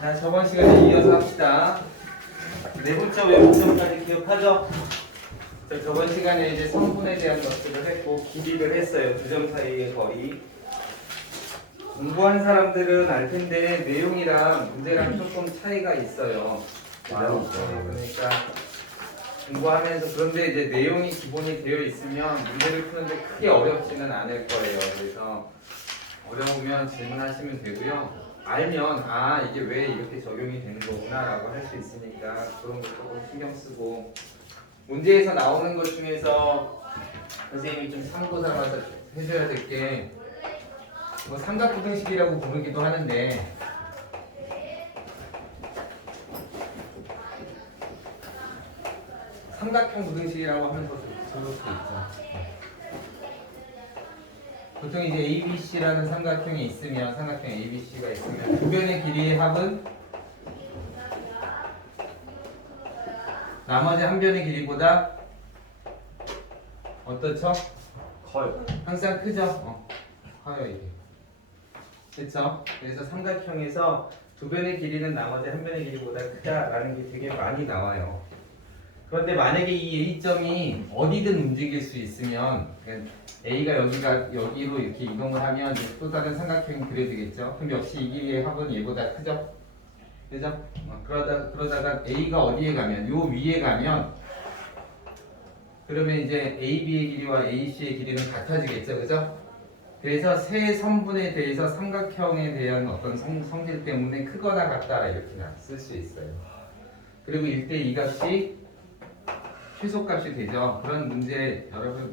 자, 저번 시간에 이어서 합시다. 내분점, 외분점까지 기억하죠? 저번 시간에 이제 성분에 대한 것들을 했고 길이를 했어요. 두 점 사이의 거리. 공부한 사람들은 알 텐데 내용이랑 문제랑 조금 차이가 있어요. 그죠? 그러니까 공부하면서 그런데 이제 내용이 기본이 되어 있으면 문제를 푸는데 크게 어렵지는 않을 거예요. 그래서 어려우면 질문하시면 되고요. 알면 아 이게 왜 이렇게 적용이 되는 거구나 라고 할 수 있으니까 그런 거 조금 신경 쓰고 문제에서 나오는 것 중에서 선생님이 좀 참고 삼아서 해줘야 될 게 뭐 삼각부등식이라고 부르기도 하는데 삼각형 부등식이라고 하면 더 좋을 수 있죠. 보통 이제 ABC라는 삼각형이 있으면 삼각형 ABC가 있으면 두 변의 길이의 합은 나머지 한 변의 길이보다 어떻죠? 커요. 항상 크죠? 커요 이게. 그렇죠? 그래서 삼각형에서 두 변의 길이는 나머지 한 변의 길이보다 크다라는 게 되게 많이 나와요. 그런데 만약에 이 A점이 어디든 움직일 수 있으면 A가 여기로 이렇게 이동을 하면 또 다른 삼각형이 그려지겠죠? 그럼 역시 이 길이의 합은 얘보다 크죠? 그죠? 그러다가 A가 어디에 가면 요 위에 가면 그러면 이제 AB의 길이와 AC의 길이는 같아지겠죠? 그죠? 그래서 세 선분에 대해서 삼각형에 대한 어떤 성질 때문에 크거나 같다 이렇게 쓸 수 있어요. 그리고 1대 2 값이 최소값이 되죠. 그런 문제 여러분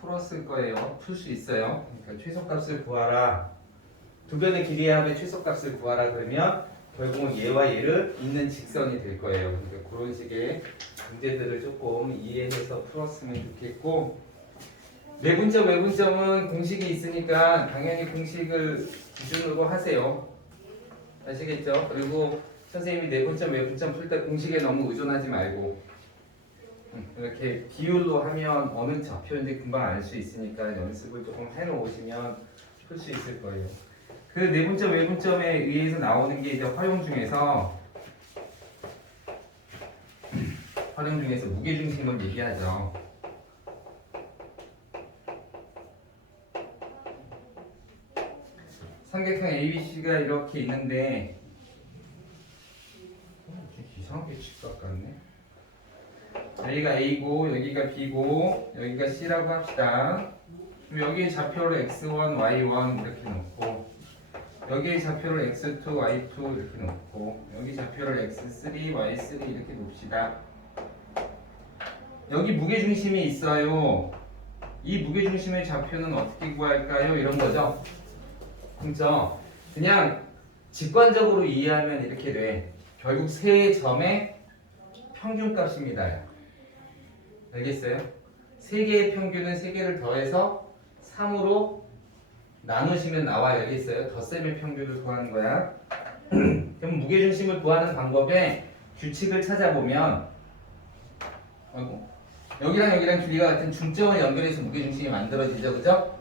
풀었을 거예요. 풀 수 있어요. 그러니까 최소값을 구하라. 두 변의 길이의 합의 최소값을 구하라 그러면 결국은 얘와 얘를 잇는 직선이 될 거예요. 그러니까 그런 식의 문제들을 조금 이해해서 풀었으면 좋겠고 내분점, 외분점은 공식이 있으니까 당연히 공식을 기준으로 하세요. 아시겠죠? 그리고 선생님이 내분점, 외분점 풀 때 공식에 너무 의존하지 말고 이렇게 비율로 하면 어느 좌표인지 금방 알 수 있으니까 연습을 조금 해놓으시면 풀 수 있을 거예요. 그 내분점, 외분점에 의해서 나오는 게 이제 활용 중에서 무게중심을 얘기하죠. 삼각형 ABC가 이렇게 있는데 이상하게 직각 같네. 여기가 A고 여기가 B고 여기가 C라고 합시다. 그럼 여기에 좌표를 X1, Y1 이렇게 놓고 여기에 좌표를 X2, Y2 이렇게 놓고 여기 좌표를 X3, Y3 이렇게 놓읍시다. 여기 무게중심이 있어요. 이 무게중심의 좌표는 어떻게 구할까요? 이런 거죠. 그렇죠? 그냥 직관적으로 이해하면 이렇게 돼. 결국 세 점의 평균값입니다. 알겠어요? 세 개의 평균은 세 개를 더해서 3으로 나누시면 나와요. 알겠어요? 덧셈의 평균을 구하는 거야. 그럼 무게중심을 구하는 방법에 규칙을 찾아보면 여기랑 여기랑 길이가 같은 중점을 연결해서 무게중심이 만들어지죠. 그죠?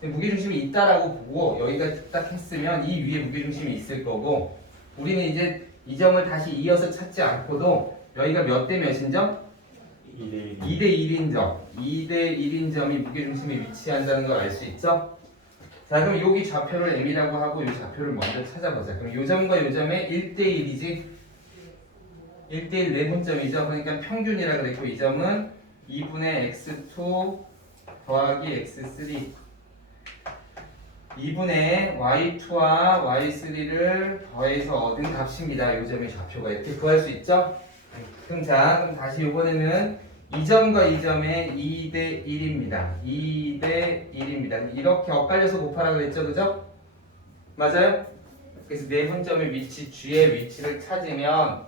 무게중심이 있다라고 보고 여기가 딱 했으면 이 위에 무게중심이 있을 거고 우리는 이제 이 점을 다시 이어서 찾지 않고도 여기가 몇 대 몇인 점? 2대 1인 점. 2대 1인 점이 무게중심에 위치한다는 걸 알 수 있죠? 자 그럼 여기 좌표를 M이라고 하고 이 좌표를 먼저 찾아보자. 그럼 이 점과 이 점의 1대 1이지? 1대 1 내분점이죠. 그러니까 평균이라 그랬고 이 점은 2분의 x2 더하기 x3 2분의 y2와 y3를 더해서 얻은 값입니다. 이 점의 좌표가 이렇게 구할 수 있죠? 그럼 다시 이번에는 이 점과 이 점의 2대 1입니다. 2대 1입니다. 이렇게 엇갈려서 곱하라 그랬죠? 그죠? 맞아요? 그래서 내분점의 위치, G의 위치를 찾으면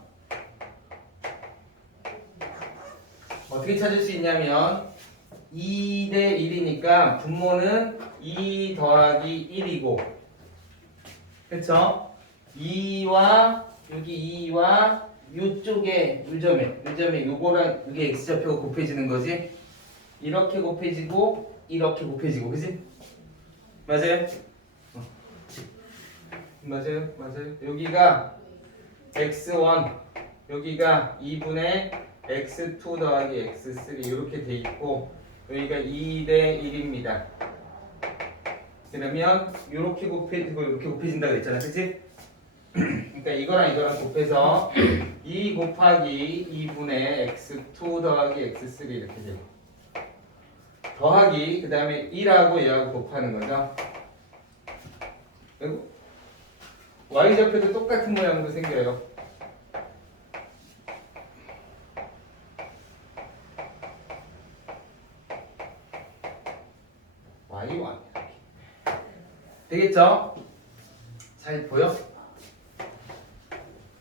어떻게 찾을 수 있냐면 2대 1이니까 분모는 2 더하기 1이고 그쵸? 2와 여기 2와 요쪽에 요점에 요거랑 이게 x좌표가 곱해지는 거지 이렇게 곱해지고 이렇게 곱해지고 그지? 맞아요? 맞아요, 맞아요. 여기가 x1, 여기가 2분의 x2 더하기 x3 이렇게 돼 있고 여기가 2대 1입니다. 그러면 이렇게 곱해지고 이렇게 곱해진다 그랬잖아, 그치? 그러니까 이거랑 이거랑 곱해서 2 곱하기 2분의 x2 더하기 x3 이렇게 되고 더하기 그 다음에 1하고 얘하고 곱하는 거죠. 그리고 y좌표도 똑같은 모양으로 생겨요. y1 이렇게 되겠죠? 잘 보여?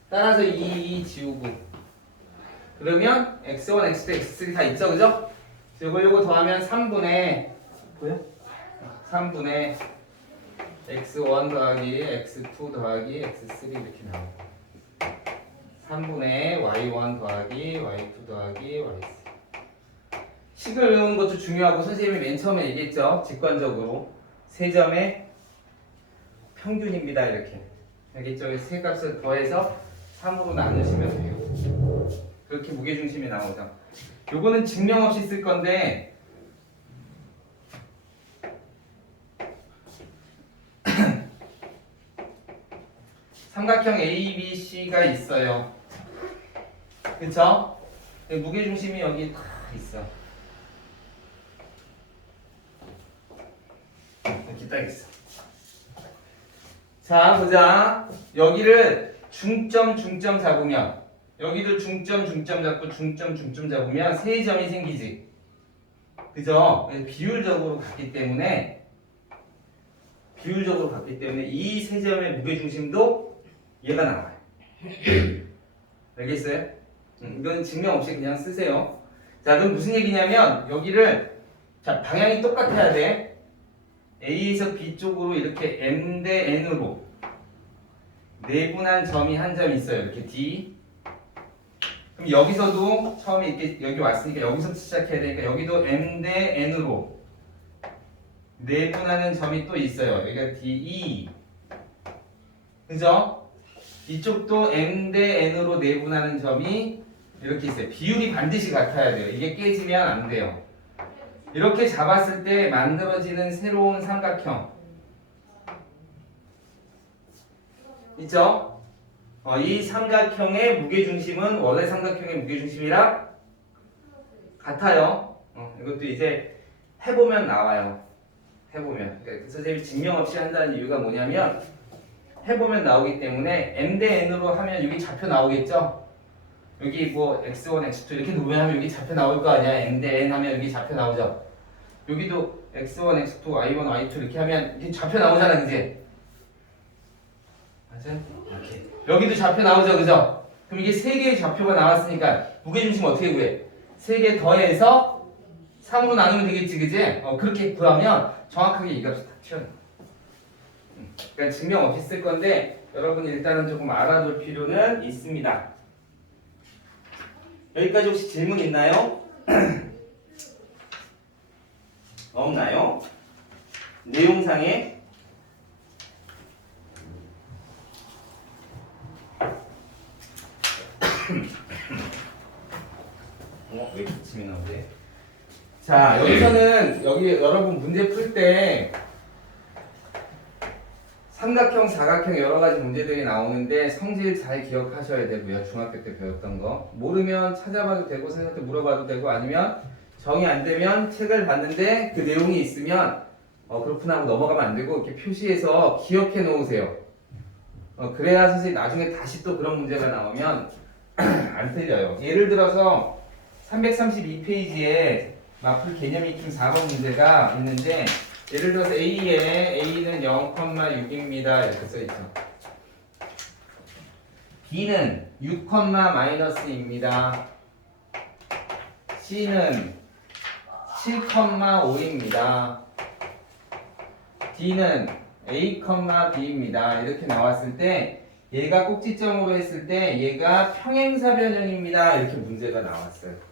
따라서 2 지우고 그러면 x1, x2, x3 다 있죠, 그죠? 요거 더하면 3분의 보여? 3분의 x1 더하기 x2 더하기 x3 이렇게 나오고 3분의 y1 더하기 y2 더하기 y3 식을 외우는 것도 중요하고 선생님이 맨 처음에 얘기했죠. 직관적으로 세 점의 평균입니다. 이렇게 알겠죠? 세 값을 더해서 3으로 나누시면 돼요. 그렇게 무게중심이 나오죠. 요거는 증명 없이 쓸 건데 삼각형 ABC가 있어요. 그쵸? 무게중심이 여기 다 있어. 이렇게 딱 있어. 자, 보자. 여기를 중점 잡으면 여기도 중점 잡고 중점 잡으면 세 점이 생기지. 그죠? 비율적으로 갔기 때문에 이 세 점의 무게중심도 얘가 나와요. 알겠어요? 이건 증명 없이 그냥 쓰세요. 자, 그럼 무슨 얘기냐면 여기를 자 방향이 똑같아야 돼. A에서 B 쪽으로 이렇게 M 대 N으로 내분한 점이 한 점 있어요. 이렇게 D. 그럼 여기서도 처음에 이렇게 여기 왔으니까 여기서 시작해야 되니까 여기도 M 대 N으로 내분하는 점이 또 있어요. 여기가 DE. 그죠? 이쪽도 M 대 N으로 내분하는 점이 이렇게 있어요. 비율이 반드시 같아야 돼요. 이게 깨지면 안 돼요. 이렇게 잡았을 때 만들어지는 새로운 삼각형 있죠? 이 삼각형의 무게중심은 원래 삼각형의 무게중심이랑 같아요. 이것도 이제 해보면 나와요. 해보면. 그러니까 선생님이 증명 없이 한다는 이유가 뭐냐면 해보면 나오기 때문에 M 대 N으로 하면 여기 좌표 나오겠죠? 여기 뭐 x1, x2 이렇게 놓으면 여기 좌표 나올 거 아니야. M 대 N 하면 여기 좌표 나오죠. 여기도 x1, x2, y1, y2 이렇게 하면 이렇게 좌표 나오잖아, 그지? 맞아? 이렇게. 여기도 좌표 나오죠, 그죠? 그럼 이게 세 개의 좌표가 나왔으니까 무게중심 어떻게 구해? 세 개 더해서 3으로 나누면 되겠지, 그지? 그렇게 구하면 정확하게 이 값이 다 튀어나와. 그러니까 증명 없이 쓸 건데 여러분이 일단은 조금 알아둘 필요는 있습니다. 여기까지 혹시 질문 있나요? 없나요? 내용상에 왜 기침이 나오지? 자, 여기서는 여기 여러분 문제 풀 때 삼각형, 사각형 여러 가지 문제들이 나오는데 성질 잘 기억하셔야 되고요. 중학교 때 배웠던 거. 모르면 찾아봐도 되고 선생님한테 물어봐도 되고 아니면 정이 안 되면 책을 봤는데 그 내용이 있으면 그렇구나 하고 넘어가면 안 되고 이렇게 표시해서 기억해 놓으세요. 그래야 선생님 나중에 다시 또 그런 문제가 나오면 안 틀려요. 예를 들어서 332페이지에 마플 개념 익힘 4번 문제가 있는데 예를 들어서 A는 0,6입니다. 이렇게 써있죠. B는 6,-입니다. C는 7,5입니다. D는 A, B입니다. 이렇게 나왔을 때 얘가 꼭지점으로 했을 때 얘가 평행사 변형입니다. 이렇게 문제가 나왔어요.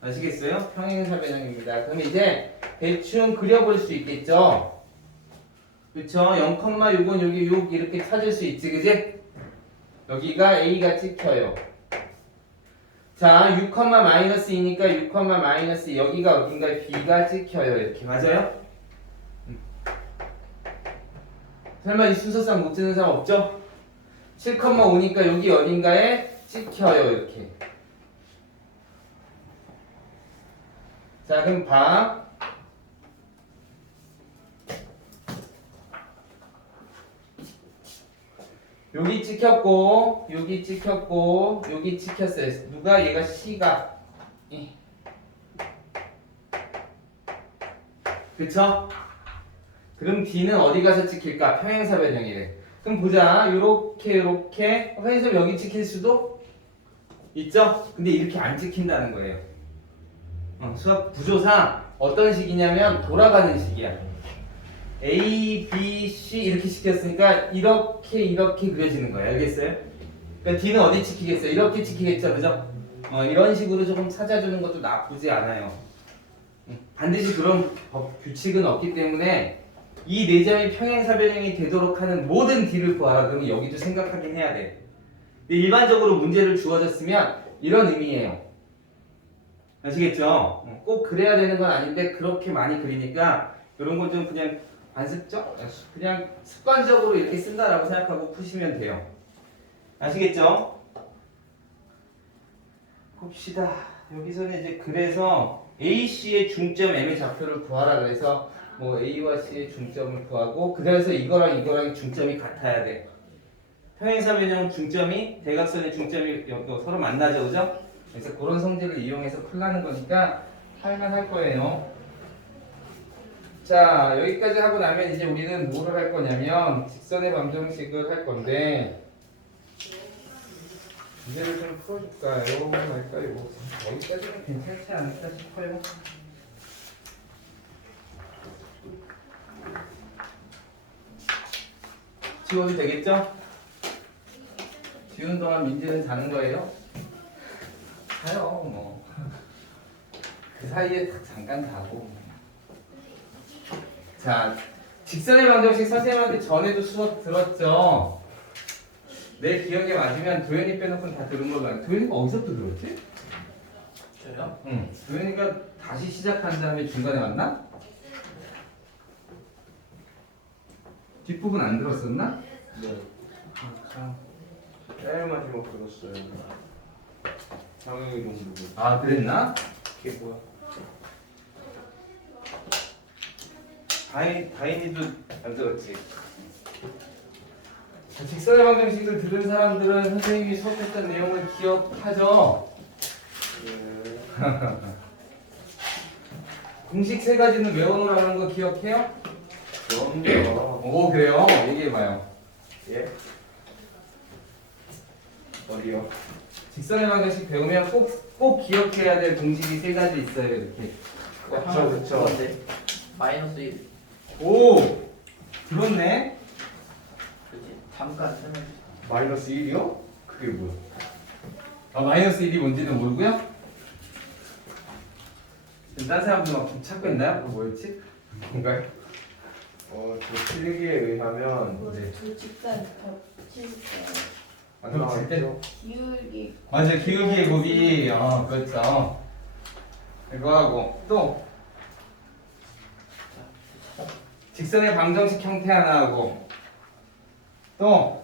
아시겠어요? 평행사 변형입니다. 그럼 이제 대충 그려볼 수 있겠죠? 그쵸? 0,6은 여기 6 이렇게 찾을 수 있지, 그지? 여기가 A가 찍혀요. 자, 6, 마이너스2니까 6, 마이너스 여기가 어딘가에 B가 찍혀요. 이렇게 맞아요? 설마 이 순서상 못 찍는 사람 없죠? 7,5니까 여기 어딘가에 찍혀요. 이렇게. 자, 그럼 봐. 여기 찍혔고, 여기 찍혔고, 여기 찍혔어요. 누가? 얘가 C가. 그쵸? 그럼 D는 어디 가서 찍힐까? 평행사 변형이래. 그럼 보자. 요렇게. 평행사 여기 찍힐 수도 있죠? 근데 이렇게 안 찍힌다는 거예요. 수학 구조상 어떤 식이냐면 돌아가는 식이야. A, B, C 이렇게 시켰으니까 이렇게 그려지는 거예요. 알겠어요? 그러니까 D는 어디 찍히겠어요? 이렇게 찍히겠죠, 그죠? 이런 식으로 조금 찾아주는 것도 나쁘지 않아요. 반드시 그런 규칙은 없기 때문에 이 네 점이 평행사 변형이 되도록 하는 모든 D를 구하라. 그러면 여기도 생각하긴 해야 돼. 근데 일반적으로 문제를 주어졌으면 이런 의미예요. 아시겠죠? 꼭 그래야 되는 건 아닌데 그렇게 많이 그리니까 이런 건 좀 그냥 관습적? 그냥 습관적으로 이렇게 쓴다라고 생각하고 푸시면 돼요. 아시겠죠? 봅시다. 여기서는 이제 그래서 AC의 중점 M의 좌표를 구하라 그래서 뭐 A와 C의 중점을 구하고 그래서 이거랑 중점이 같아야 돼. 평행사 변형 중점이 대각선의 중점이 서로 만나죠, 그죠? 그래서 그런 성질을 이용해서 풀라는 거니까 할만 할 거예요. 자, 여기까지 하고 나면 이제 우리는 뭐를 할 거냐면 직선의 방정식을 할 건데 문제를 좀 풀어줄까요? 말까요? 여기까지는 괜찮지 않을까 싶어요. 지워도 되겠죠? 지우는 동안 민지는 자는 거예요? 자요, 뭐. 그 사이에 딱 잠깐 자고. 자, 직선의 방정식 선생님한테 전에도 수업 들었죠? 내 기억에 맞으면 도현이 빼놓고는 다 들은 걸로 알고. 도현이가 어디서부터 들었지? 저요? 응. 도현이가 다시 시작한 다음에 중간에 왔나? 뒷부분 안 들었었나? 네. 제일 마지막 들었어요. 장애이동 부분. 아, 그랬나? 그게 뭐야? 다인이도 안 들었지. 자, 직선의 방정식을 들은 사람들은 선생님이 수업했던 내용을 기억하죠? 네. 공식 세 가지는 외워놓으라는 거 기억해요? 그럼요. 오, 그래요? 얘기해봐요. 예? 어디요? 직선의 방정식 배우면 꼭 기억해야 될 공식이 세 가지 있어요. 이렇게. 그쵸. 마이너스 1. 오! 들었네? 그치? 잠깐 설명해. 마이너스 1이요? 그게 뭐야? 아, 마이너스 1이 뭔지는 모르고요? 딴 사람들 막 찾고 있나요? 그거 뭐였지? 뭔가요? 저 필기에 의하면 네. 두 집단 겹칠 때 안 겹칠 때? 나와있죠? 기울기 맞아, 기울기의 곱이, 그렇죠. 이거 하고, 또, 직선의 방정식 형태 하나 하고, 또,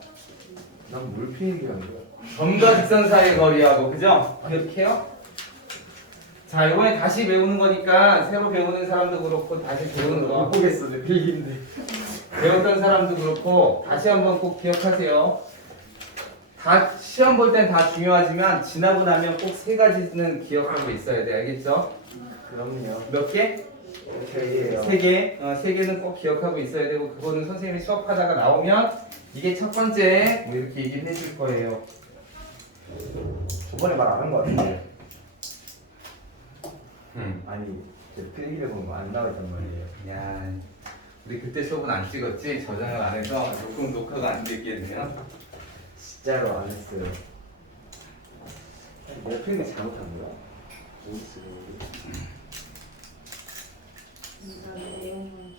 난 물 필기한 거야. 점과 직선 사이의 거리하고, 그죠? 기억해요? 자, 이번에 다시 배우는 거니까, 새로 배우는 사람도 그렇고, 다시 배우는 거. 못 보겠어, 내 필기인데. 배웠던 사람도 그렇고, 다시 한번 꼭 기억하세요. 다, 시험 볼 땐 다 중요하지만, 지나고 나면 꼭 세 가지는 기억하고 있어야 돼. 알겠죠? 그럼요. 몇 개? 오케이예요. 세 개. 세 개는 꼭 기억하고 있어야 되고, 그거는 선생님이 수업하다가 나오면, 이게 첫 번째, 뭐 이렇게 얘기를 해줄 거예요. 저번에 말 안 한 거 같은데. 음. 아니, 제 필기를 보면 안 나와있단 말이에요. 야, 우리 그때 수업은 안 찍었지? 저장을 안 해서 녹화가 안 됐겠네요. 진짜로 안 했어요. 내 필기 잘못한 거야? 어디 있어, 여기? 내용만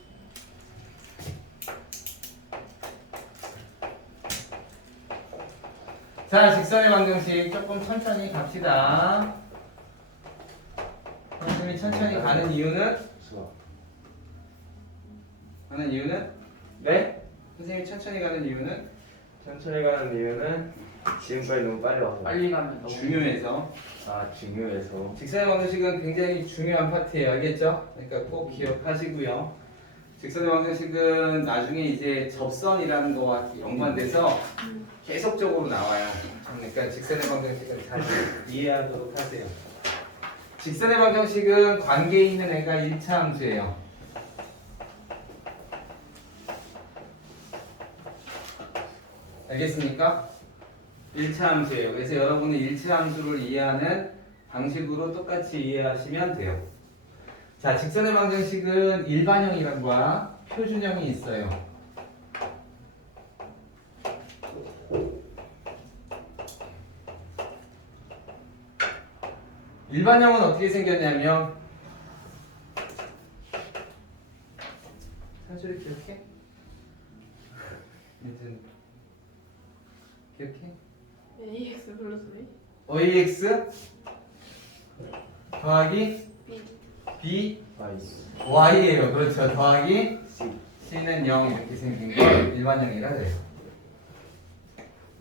자, 직선의 방정식 조금 천천히 갑시다. 선생님이 천천히 가는 이유는? 수학. 네? 선생님이 천천히 가는 이유는? 천천히 가는 이유는 지금까지 너무 빨리 와서. 빨리 가면 너무 중요해서. 아, 중요해서. 직선의 방정식은 굉장히 중요한 파트예요. 알겠죠? 그러니까 꼭 기억하시고요. 직선의 방정식은 나중에 이제 접선이라는 거와 연관돼서 계속적으로 나와요. 그러니까 직선의 방정식은 잘 이해하도록 하세요. 직선의 방정식은 관계에 있는 애가 1차 함수예요. 알겠습니까? 1차 함수예요. 그래서 여러분은 1차 함수를 이해하는 방식으로 똑같이 이해하시면 돼요. 자, 직선의 방정식은 일반형이랑과 표준형이 있어요. 일반형은 어떻게 생겼냐면 산수를 기억해? 얘는 기억해? AX 플러스 B OAX 더하기 B B 아이스. Y예요. 그렇죠. 더하기 C. C는 0 이렇게 생긴 걸 일반형이라 그래요.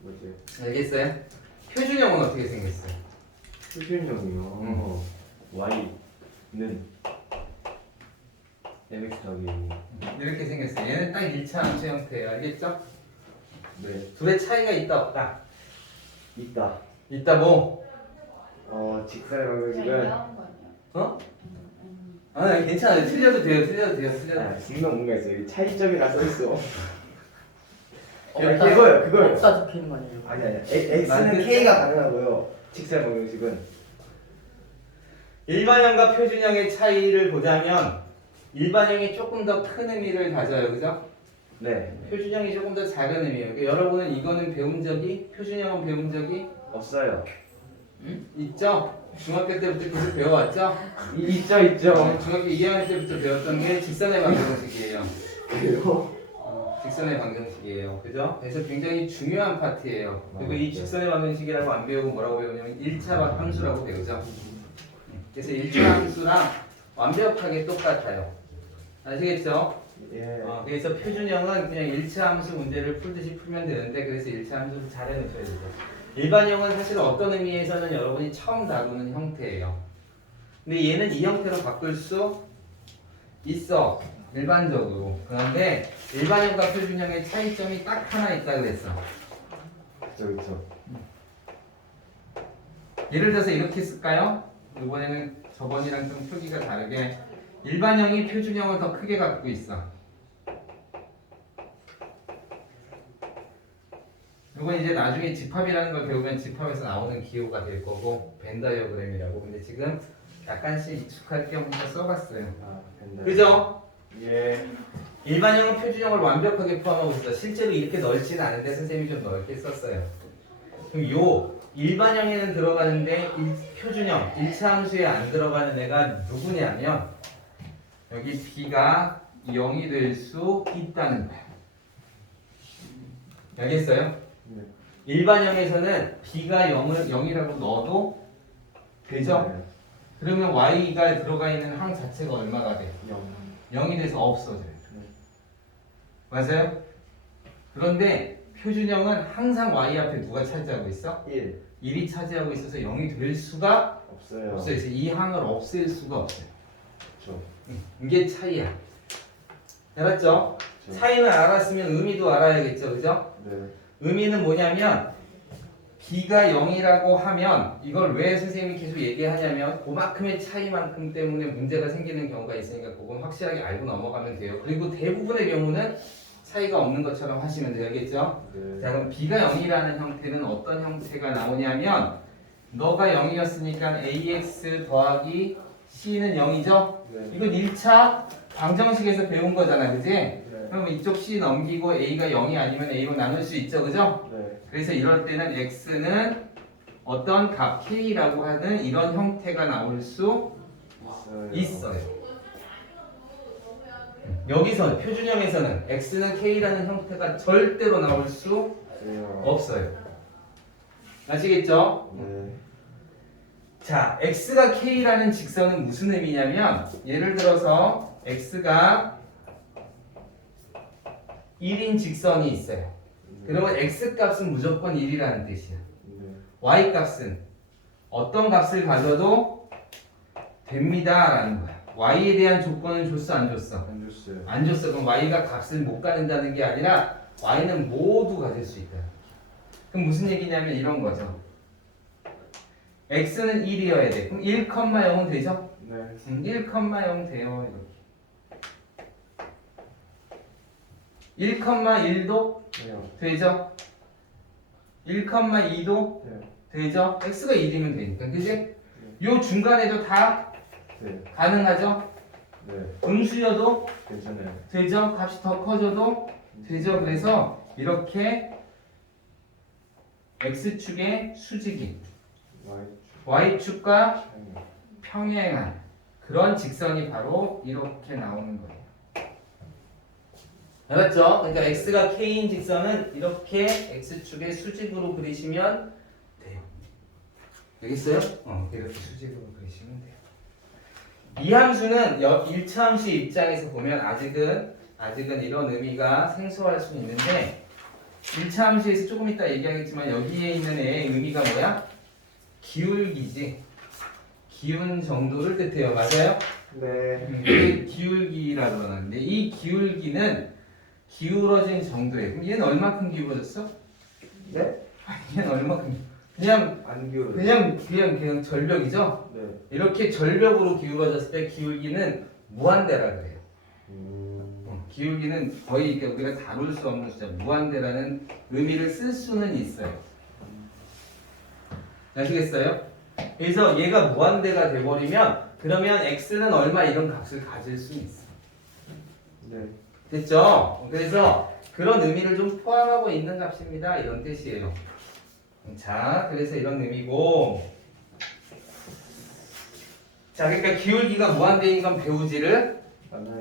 뭐지? 알겠어요? 표준형은 어떻게 생겼어요? 표준형이요. Y는 MX 더하기 이렇게 생겼어요. 얘는 딱 1차 함수 형태예요. 알겠죠? 네. 둘의 차이가 있다 없다? 있다. 있다 뭐? 직선의 그냥 방정식은 이해한 거 아니야? 어? 아, 괜찮아요. 틀려도 돼요. 틀려도 돼요. 분명 뭔가 있어. 여기 차이점이라 써 있어. 이렇게 그거요. 없다 적히는 거 아니에요? 아니. X는 맞겠죠? K가 가능하고요. 직선의 방정식은 일반형과 표준형의 차이를 보자면 일반형이 조금 더 큰 의미를 가져요. 그죠? 네. 표준형이 조금 더 작은 의미예요. 그러니까 여러분은 이거는 배운 적이 표준형은 배운 적이 없어요. 있죠? 중학교 때부터 계속 배워왔죠? 있죠. 중학교 2학년 때부터 배웠던 게 직선의 방정식이에요. 그리고 직선의 방정식이에요. 그죠? 그래서 굉장히 중요한 파트예요. 그리고 이 맞죠. 직선의 방정식이라고 안 배우고 뭐라고 배우냐면 1차 함수라고 배우죠. 그래서 1차 함수랑 완벽하게 똑같아요. 아시겠죠? 예. 그래서 표준형은 그냥 1차 함수 문제를 풀듯이 풀면 되는데 그래서 1차 함수를 잘 해놓으셔야 되죠. 일반형은 사실 어떤 의미에서는 여러분이 처음 다루는 형태예요. 근데 얘는 이 형태로 바꿀 수 있어. 일반적으로. 그런데 일반형과 표준형의 차이점이 딱 하나 있다 그랬어. 그쵸. 예를 들어서 이렇게 쓸까요? 이번에는 저번이랑 좀 크기가 다르게 일반형이 표준형을 더 크게 갖고 있어. 이건 이제 나중에 집합이라는 걸 배우면 집합에서 나오는 기호가 될 거고 벤 다이어그램이라고. 근데 지금 약간씩 익숙할 겸 해서 써봤어요. 된다. 그죠? 예. 일반형은 표준형을 완벽하게 포함하고 있어. 실제로 이렇게 넓지는 않은데 선생님이 좀 넓게 썼어요. 그럼 요 일반형에는 들어가는데 표준형 1차 함수에 안 들어가는 애가 누구냐면 여기 b가 0이 될 수 있다는 거야. 알겠어요? 네. 일반형에서는 b가 0이라고 넣어도 되죠? 그러면 y가 들어가 있는 항 자체가 얼마가 돼? 0이 돼서 없어져요. 맞아요? 그런데 표준형은 항상 y 앞에 누가 차지하고 있어? 1. 1이 차지하고 있어서 0이 될 수가 없어요. 없어요. 그래서 이 항을 없앨 수가 없어요. 그쵸. 이게 차이야. 알았죠? 그쵸. 차이는 알았으면 의미도 알아야겠죠. 그죠? 네. 의미는 뭐냐면 b가 0이라고 하면 이걸 왜 선생님이 계속 얘기하냐면 그만큼의 차이만큼 때문에 문제가 생기는 경우가 있으니까 그건 확실하게 알고 넘어가면 돼요. 그리고 대부분의 경우는 차이가 없는 것처럼 하시면 되겠죠? 네. 자, 그럼 b가 0이라는 형태는 어떤 형태가 나오냐면 너가 0이었으니까 ax 더하기 c는 0이죠? 네. 이건 1차 방정식에서 배운 거잖아, 그지? 네. 그럼 이쪽 c 넘기고 a가 0이 아니면 a로 나눌 수 있죠, 그죠? 네. 그래서 이럴 때는 x는 어떤 값 k라고 하는 이런 형태가 나올 수 있어요. 여기서 표준형에서는 x는 k라는 형태가 절대로 나올 수 없어요. 없어요. 아시겠죠? 네. 자, x가 k라는 직선은 무슨 의미냐면 예를 들어서 x가 1인 직선이 있어요. 그러면 x 값은 무조건 1이라는 뜻이야. 네. y 값은 어떤 값을 가져도 됩니다라는 거야. y에 대한 조건은 줬어 안 줬어? 안 줬어요. 안 줬어. 그럼 y가 값을 못 가진다는 게 아니라 y는 모두 가질 수 있다. 그럼 무슨 얘기냐면 이런 거죠. x는 1이어야 돼. 그럼 1,0은 되죠? 네. 1,0 돼요. 이렇게. 1,1도 네요. 되죠? 1,2도 네. 되죠? x가 1이면 되니까. 그지? 요 중간에도 다 네. 가능하죠? 네. 음수여도 괜찮아요. 되죠? 값이 더 커져도 되죠? 그래서 이렇게 x축의 수직인 y축과 평행한 그런 직선이 바로 이렇게 나오는 거예요. 알았죠? 그러니까 x가 k인 직선은 이렇게 x축의 수직으로 그리시면 돼요. 알겠어요? 이렇게 수직으로 그리시면 돼요. 이 함수는 1차 함수 입장에서 보면 아직은 이런 의미가 생소할 수 있는데 1차 함수에서 조금 이따 얘기하겠지만 여기에 있는 애의 의미가 뭐야? 기울기지. 기운 정도를 뜻해요. 맞아요? 네. 이게 기울기라고 그러는데 이 기울기는 기울어진 정도예요. 그럼 얘는 얼마큼 기울어졌어? 네? 얘는 얼마큼? 그냥 안 기울어요. 그냥 절벽이죠? 네. 이렇게 절벽으로 기울어졌을 때 기울기는 무한대라 그래요. 기울기는 거의 우리가 다룰 수 없는 숫자, 무한대라는 의미를 쓸 수는 있어요. 아시겠어요? 그래서 얘가 무한대가 돼버리면 그러면 x는 얼마 이런 값을 가질 수 있어. 네. 됐죠? 그래서 그런 의미를 좀 포함하고 있는 값입니다. 이런 뜻이에요. 자, 그래서 이런 의미고. 자, 그러니까 기울기가 무한대인 건 배우지를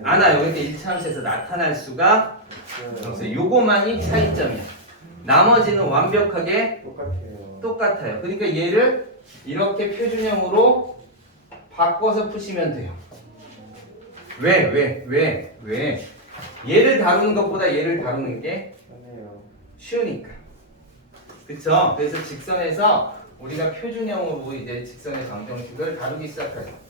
않아요. 그러니까 1차 함수에서 나타날 수가 없어요. 요거만이 차이점이야. 나머지는 완벽하게 똑같아요. 그러니까 얘를 이렇게 표준형으로 바꿔서 푸시면 돼요. 왜? 얘를 다루는 것보다 얘를 다루는 게 쉬우니까. 그쵸? 그래서 직선에서 우리가 표준형으로 이제 직선의 방정식을 다루기 시작하죠.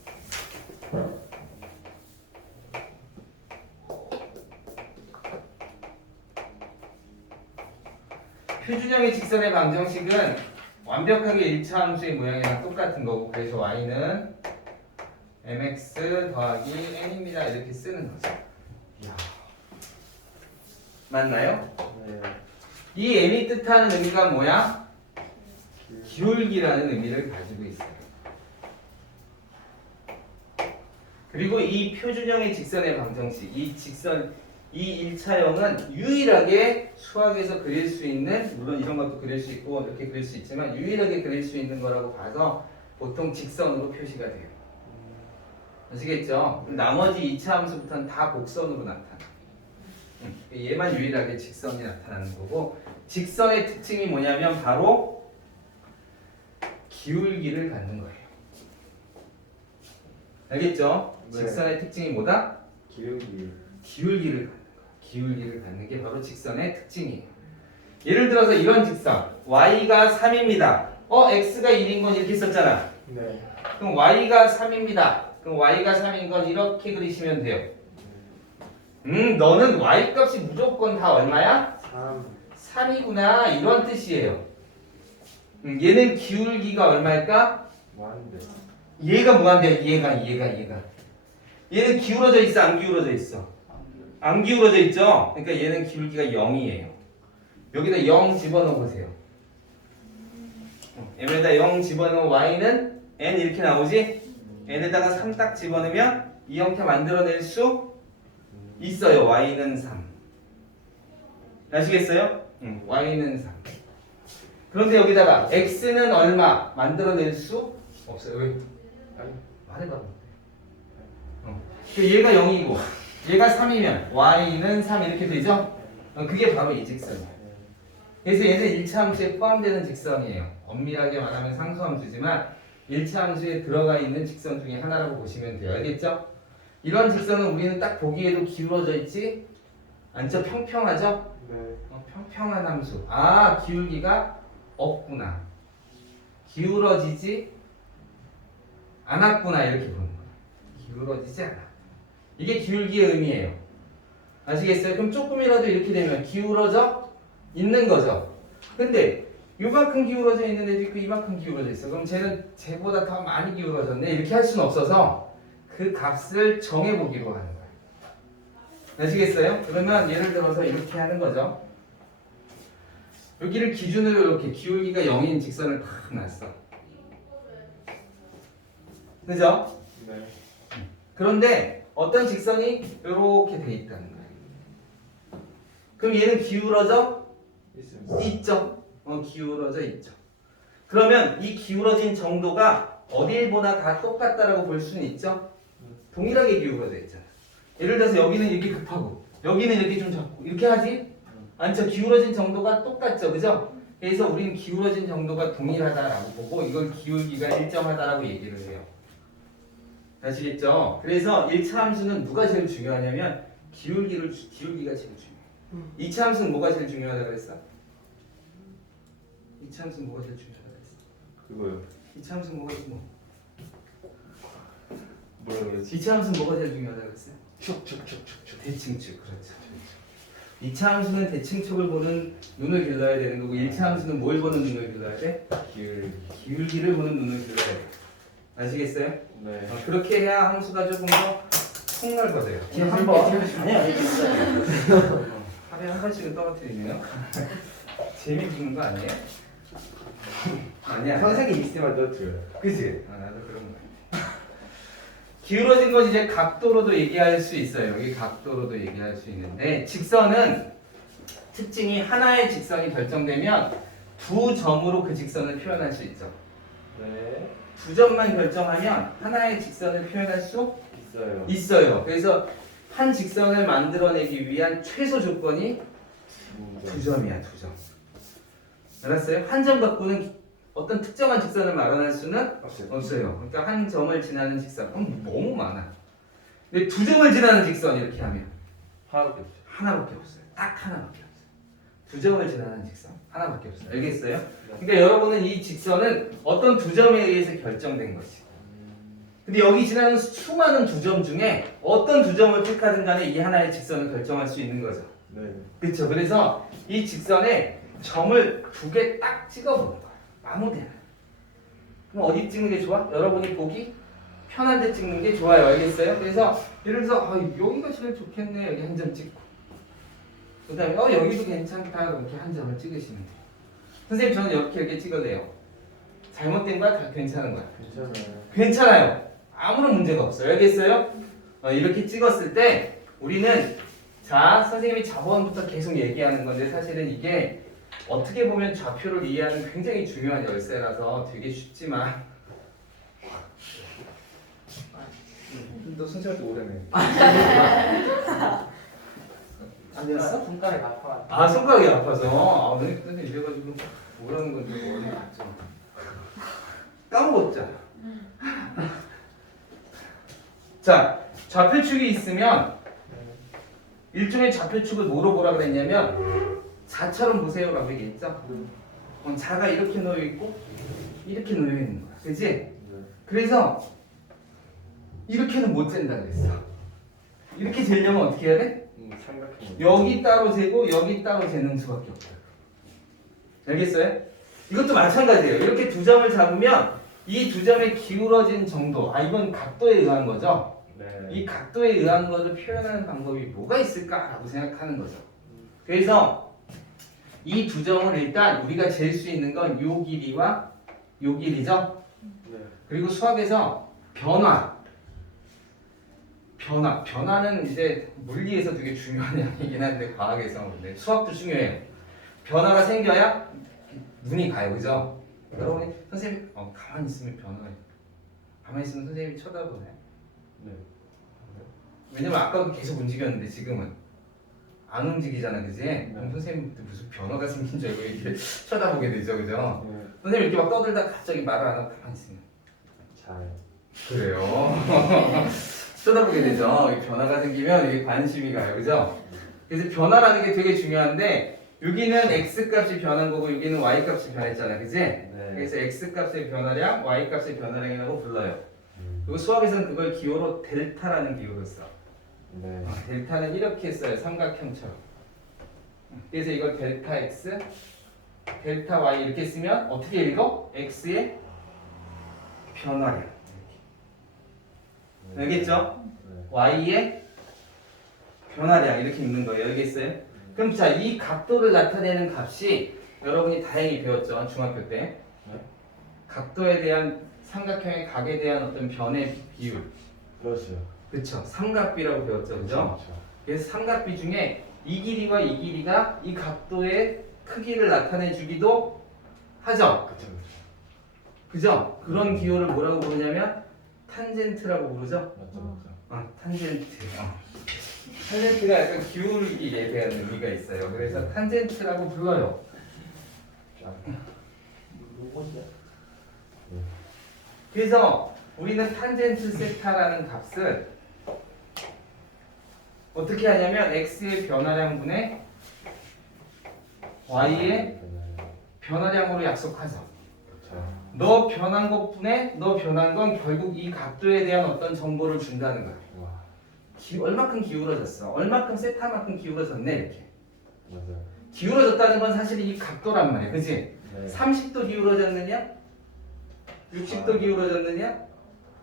표준형의 직선의 방정식은 완벽하게 1차 함수의 모양이랑 똑같은 거고 그래서 y는 mx 더하기 n입니다. 이렇게 쓰는 거죠. 이야. 맞나요? 네. 이 m이 뜻하는 의미가 뭐야? 기울기라는 의미를 가지고 있어요. 그리고 이 표준형의 직선의 방정식, 이 1차형은 유일하게 수학에서 그릴 수 있는, 물론 이런 것도 그릴 수 있고 이렇게 그릴 수 있지만 유일하게 그릴 수 있는 거라고 봐서 보통 직선으로 표시가 돼요. 아시겠죠? 나머지 2차 함수부터는 다 곡선으로 나타나. 얘만 유일하게 직선이 나타나는 거고 직선의 특징이 뭐냐면 바로 기울기를 갖는 거예요. 알겠죠? 네. 직선의 특징이 뭐다? 기울기를 갖는 거야. 기울기를 갖는 게 바로 직선의 특징이에요. 예를 들어서 이런 직선 y가 3입니다. x가 1인 건 이렇게 썼잖아. 네. 그럼 y가 3입니다. 그럼 y가 3인 건 이렇게 그리시면 돼요. 너는 y 값이 무조건 다 얼마야? 3이구나 이런 뜻이에요. 얘는 기울기가 얼마일까? 뭐하는데? 얘가 무한대야. 얘가 얘는 기울어져 있어 안 기울어져 있어? 안 기울어져 있죠? 그러니까 얘는 기울기가 0이에요. 여기다 0 집어넣어 보세요. m에다 0 집어넣으면 y는 n 이렇게 나오지? n에다가 3 딱 집어넣으면 이 형태 만들어낼 수 있어요. y는 3. 아시겠어요? y는 3. 그런데 여기다가 x는 얼마 만들어낼 수 없어요. 왜? 말해봐. 얘가 0이고 얘가 3이면 y는 3 이렇게 되죠? 그게 바로 이 직선이에요. 그래서 얘는 1차 함수에 포함되는 직선이에요. 엄밀하게 말하면 상수함수지만 1차 함수에 들어가 있는 직선 중에 하나라고 보시면 돼요. 알겠죠? 이런 직선은 우리는 딱 보기에도 기울어져 있지 않죠? 평평하죠? 네. 평평한 함수. 아, 기울기가 없구나. 기울어지지 않았구나 이렇게 보는 거야. 기울어지지 않아. 이게 기울기의 의미예요. 아시겠어요? 그럼 조금이라도 이렇게 되면 기울어져 있는 거죠. 근데 이만큼 기울어져 있는 애도 있고 이만큼 기울어져 있어. 그럼 쟤는 쟤보다 더 많이 기울어졌네. 이렇게 할 수는 없어서 그 값을 정해보기로 하는 거예요. 아시겠어요? 그러면 예를 들어서 이렇게 하는 거죠. 여기를 기준으로 이렇게 기울기가 0인 직선을 탁 놨어. 그죠? 네. 그런데 어떤 직선이 이렇게 돼 있다는 거예요. 그럼 얘는 기울어져 있습니다. 있죠. 기울어져 있죠. 그러면 이 기울어진 정도가 어딜 보나 다 똑같다라고 볼 수는 있죠. 동일하게 기울어져 있잖아. 예를 들어서 여기는 이렇게 급하고 여기는 이렇게 좀 작고 이렇게 하지? 않죠. 기울어진 정도가 똑같죠. 그죠? 그래서 우리는 기울어진 정도가 동일하다라고 보고 이걸 기울기가 일정하다라고 얘기를 해요. 아시겠죠? 그래서 1차 함수는 누가 제일 중요하냐면 기울기가 제일 중요해요. 2차 함수는 뭐가 제일 중요하다고 그랬어? 2차 함수는 뭐가 제일 중요하다고 그랬어? 그거요. 2차 함수는 뭐가 제일 뭐라 그러지? 2차 함수는 뭐가 제일 중요하다고 그랬어요? 축축축축축. 대칭축. 그렇죠. 2차 함수는 대칭축을 보는 눈을 길러야 되는 거고 1차 함수는 뭘 보는 눈을 길러야 돼? 기울기를 보는 눈을 길러야 돼. 아시겠어요? 네. 그렇게 해야 함수가 조금 더 폭넓어져요. 한 번. 아니야, 이게 있어요. 하루에 한 번씩은 떨어뜨리네요. 재미있는 거 아니에요? 아니야. 선생님 있을 때만 떠들어요. 그치? 나도 그런 거야. 기울어진 건 이제 각도로도 얘기할 수 있어요. 여기 각도로도 얘기할 수 있는데 직선은 특징이 하나의 직선이 결정되면 두 점으로 그 직선을 표현할 수 있죠. 네. 두 점만 결정하면 하나의 직선을 표현할 수 있어요. 있어요. 그래서 한 직선을 만들어내기 위한 최소 조건이 두 점이야, 두 점. 알았어요? 한 점 갖고는 어떤 특정한 직선을 마련할 수는 없어요. 그러니까 한 점을 지나는 직선, 너무 많아. 근데 두 점을 지나는 직선 이렇게 하면 하나밖에 없어요. 하나밖에 없어요. 딱 하나밖에 없어요. 두 점을 지나는 직선 하나밖에 없어요. 알겠어요? 그러니까 여러분은 이 직선은 어떤 두 점에 의해서 결정된 것이. 근데 여기 지나는 수많은 두 점 중에 어떤 두 점을 택하든 간에 이 하나의 직선을 결정할 수 있는 거죠. 네. 그렇죠. 그래서 이 직선에 점을 두 개 딱 찍어보는 거예요. 아무데나. 그럼 어디 찍는 게 좋아? 여러분이 보기 편한 데 찍는 게 좋아요. 알겠어요? 그래서 예를 들어서 여기가 제일 좋겠네. 여기 한 점 찍고 그 다음에 여기도 괜찮다. 이렇게 한 점을 찍으시면 돼요. 선생님 저는 이렇게 찍을래요. 잘못된 거야? 다 괜찮은 거야? 괜찮아요. 괜찮아요. 아무런 문제가 없어요. 알겠어요? 이렇게 찍었을 때 우리는 자 선생님이 저번부터 계속 얘기하는 건데 사실은 이게 어떻게 보면 좌표를 이해하는 굉장히 중요한 열쇠라서 되게 쉽지만 너 손잡이 오래네. 안 되었어? 손가락이 아파. 아 손가락이 아파서 근데 이래가지고 뭐라는 건지 어디 갔죠? 까먹었잖아. 자 좌표축이 있으면 일종의 좌표축을 뭐로 보라 그랬냐면 자처럼 보세요라고 얘기했죠. 자가 이렇게 놓여 있고 이렇게 놓여 있는 거야, 그렇지? 네. 그래서 이렇게는 못 잰다 그랬어. 이렇게 재려면 어떻게 해야 돼? 삼각형. 여기 따로 재고 여기 따로 재는 수밖에 없다. 알겠어요? 이것도 마찬가지예요. 이렇게 두 점을 잡으면 이 두 점의 기울어진 정도, 이건 각도에 의한 거죠. 네. 이 각도에 의한 것을 표현하는 방법이 뭐가 있을까라고 생각하는 거죠. 그래서 이 두 점을 일단 우리가 잴 수 있는 건 요 길이와 요 길이죠. 네. 그리고 수학에서 변화는 이제 물리에서 되게 중요한 얘기긴 한데 과학에서 근데 수학도 중요해요. 변화가 생겨야 눈이 가요, 그죠? 여러분이 선생님 가만히 있으면 가만히 있으면 선생님이 쳐다보나요? 네. 왜냐면 아까도 계속 움직였는데 지금은 안 움직이잖아, 그지? 그럼 선생님도 무슨 변화가 생긴 줄 알고 이렇게 쳐다보게 되죠, 그죠? 네. 선생님 이렇게 막 떠들다 갑자기 말을 안 하고 가만히 있으면 잘. 그래요. 쳐다보게 되죠. 이 변화가 생기면 이게 관심이 가요, 그죠? 그래서 변화라는 게 되게 중요한데 여기는 x 값이 변한 거고 여기는 y 값이 변했잖아, 그지? 네. 그래서 x 값의 변화량, y 값의 변화량이라고 불러요. 그리고 수학에서는 그걸 기호로 델타라는 기호로 써. 네. 델타는 이렇게 써요, 삼각형처럼. 그래서 이걸 델타 x, 델타 y 이렇게 쓰면 어떻게 읽어? x의 변화량. 알겠죠? 네. y의 변화량 이렇게 읽는 거예요. 알겠어요? 그럼 자, 이 각도를 나타내는 값이 여러분이 다행히 배웠죠, 중학교 때. 네. 각도에 대한 삼각형의 각에 대한 어떤 변의 비율. 그렇죠. 그쵸? 삼각비라고 배웠죠, 그죠? 그래서 삼각비 중에 이 길이와 이 길이가 이 각도의 크기를 나타내 주기도 하죠. 그렇죠. 그죠? 그런 기호를 뭐라고 부르냐면 탄젠트라고 부르죠. 맞죠. 탄젠트. 탄젠트가 약간 기울기에 대한 의미가 있어요. 그래서 탄젠트라고 불러요. 로봇이야? 그래서 우리는 탄젠트 세타라는 값을 어떻게 하냐면 x의 변화량분의 y의 변화량으로 약속하죠. 그렇죠. 너 변한 것분에 너 변한 건 결국 이 각도에 대한 어떤 정보를 준다는 거야. 와. 얼마큼 기울어졌어? 얼마큼 세타만큼 기울어졌네 이렇게. 맞아요. 기울어졌다는 건 사실 이 각도란 말이야, 그지? 네. 30도 기울어졌느냐? 60도 기울어졌느냐?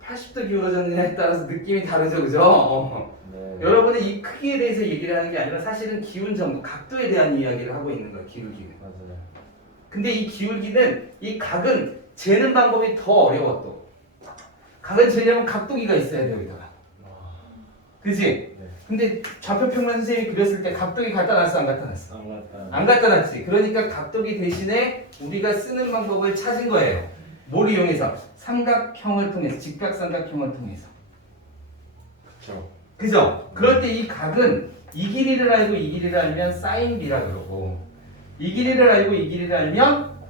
80도 기울어졌느냐에 따라서 느낌이 다르죠, 그죠? 네. 여러분은 이 크기에 대해서 얘기를 하는 게 아니라 사실은 기운 정도, 각도에 대한 이야기를 하고 있는 거야, 기울기는. 맞아요. 근데 이 기울기는, 이 각은 재는 방법이 더 어려워 또. 각을 재려면 각도기가 있어야 돼요, 여기다가. 그지? 네. 근데 좌표평면 선생님이 그렸을 때 각도기 갖다 놨어, 안 갖다 놨어? 맞다. 안 갖다 놨지. 그러니까 각도기 대신에 우리가 쓰는 방법을 찾은 거예요. 뭘 이용해서? 삼각형을 통해서, 직각삼각형을 통해서. 그렇죠. 그죠? 그럴 때 이 각은 이 길이를 알고 이 길이를 알면 사인 B라 그러고 이 길이를 알고 이 길이를 알면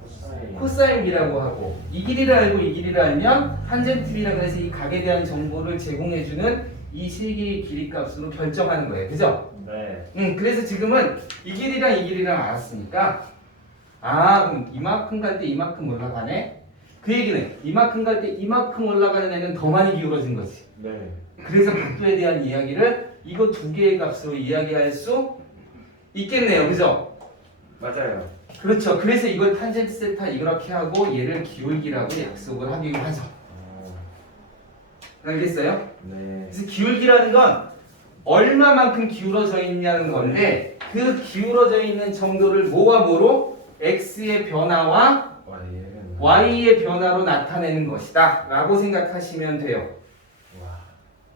코사인 B라고 하고 이 길이를 알고 이 길이를 알면 탄젠트 B라 그래서 이 각에 대한 정보를 제공해주는 이 세 개의 길이 값으로 결정하는 거예요. 그죠? 네. 그래서 지금은 이 길이랑 이 길이랑 알았으니까 그럼 이만큼 갈 때 이만큼 올라가네? 그 얘기는 이만큼 갈 때 이만큼 올라가는 애는 더 많이 기울어진 거지. 네. 그래서 각도에 대한 이야기를 이거 두 개의 값으로 이야기할 수 있겠네요. 그죠? 맞아요. 그렇죠. 그래서 이걸 탄젠트 세타 이렇게 하고 얘를 기울기라고 약속을 하기로 하죠. 알겠어요? 네. 그래서 기울기라는 건 얼마만큼 기울어져 있냐는 건데 그 기울어져 있는 정도를 뭐와 뭐로? x의 변화와 y의 변화로 나타내는 것이다 라고 생각하시면 돼요. 와.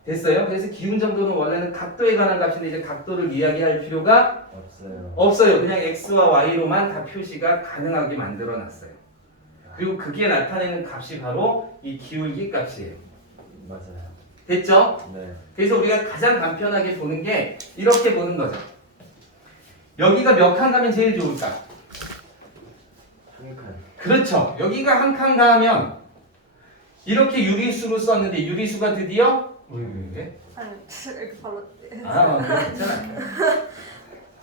됐어요? 그래서 기운 정도는 원래는 각도에 관한 값인데 이제 각도를 이야기할 필요가 없어요. 없어요. 그냥 x와 y로만 다 표시가 가능하게 만들어 놨어요. 그리고 그게 나타내는 값이 바로 이 기울기 값이에요. 맞아요. 됐죠? 네. 그래서 우리가 가장 간편하게 보는 게 이렇게 보는 거죠. 여기가 몇 칸 가면 제일 좋을까? 한 칸. 그렇죠. 여기가 한 칸 가면 이렇게 유리수로 썼는데 유리수가 드디어 왜? 아니 이렇게 발로. 괜찮아.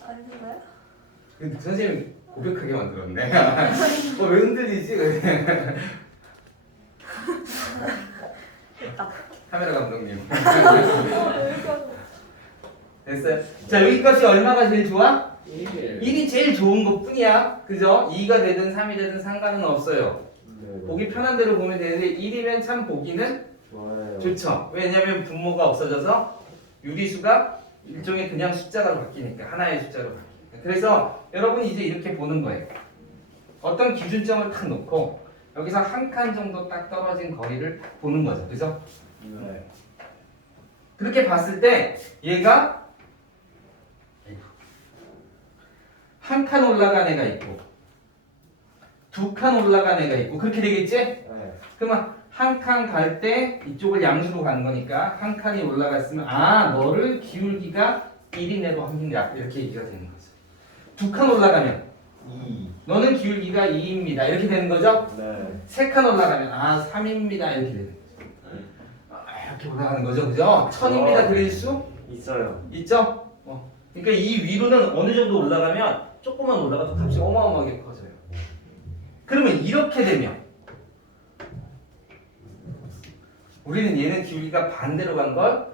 아닌가요? 그 선생님 고백하게 만들었네. 왜 흔들리지? 됐다. 카메라 감독님. 여기까지. 됐어요. 자, 여기 값이 얼마가 제일 좋아? 1. 1이 제일 좋은 것 뿐이야. 그죠? 2가 되든 3이 되든 상관은 없어요. 네. 보기 편한 대로 보면 되는데 1이면 참 보기는 좋아요. 좋죠. 왜냐면 분모가 없어져서 유리수가 일종의 그냥 숫자가 바뀌니까 하나의 숫자로 바뀌니까. 그래서 여러분이 이제 이렇게 보는 거예요. 어떤 기준점을 딱 놓고 여기서 한 칸 정도 딱 떨어진 거리를 딱 보는 거죠. 그죠? 네. 그렇게 봤을 때 얘가 한 칸 올라간 애가 있고 두 칸 올라간 애가 있고 그렇게 되겠지? 네. 그러면 한 칸 갈 때 이쪽을 양수로 가는 거니까 한 칸이 올라갔으면 너를 기울기가 1 이내로 합니다. 이렇게 얘기가 되는 거죠. 두 칸 올라가면 2. 너는 기울기가 2입니다. 이렇게 되는 거죠. 네. 세 칸 올라가면 3입니다. 이렇게 되는 거죠. 이렇게 올라가는 거죠. 그죠? 1000입니다. 그릴 수 있어요. 있죠? 그러니까 이 위로는 어느 정도 올라가면 조금만 올라가도 값이 어마어마하게 커져요. 그러면 이렇게 되면 우리는 얘는 기울기가 반대로 간 걸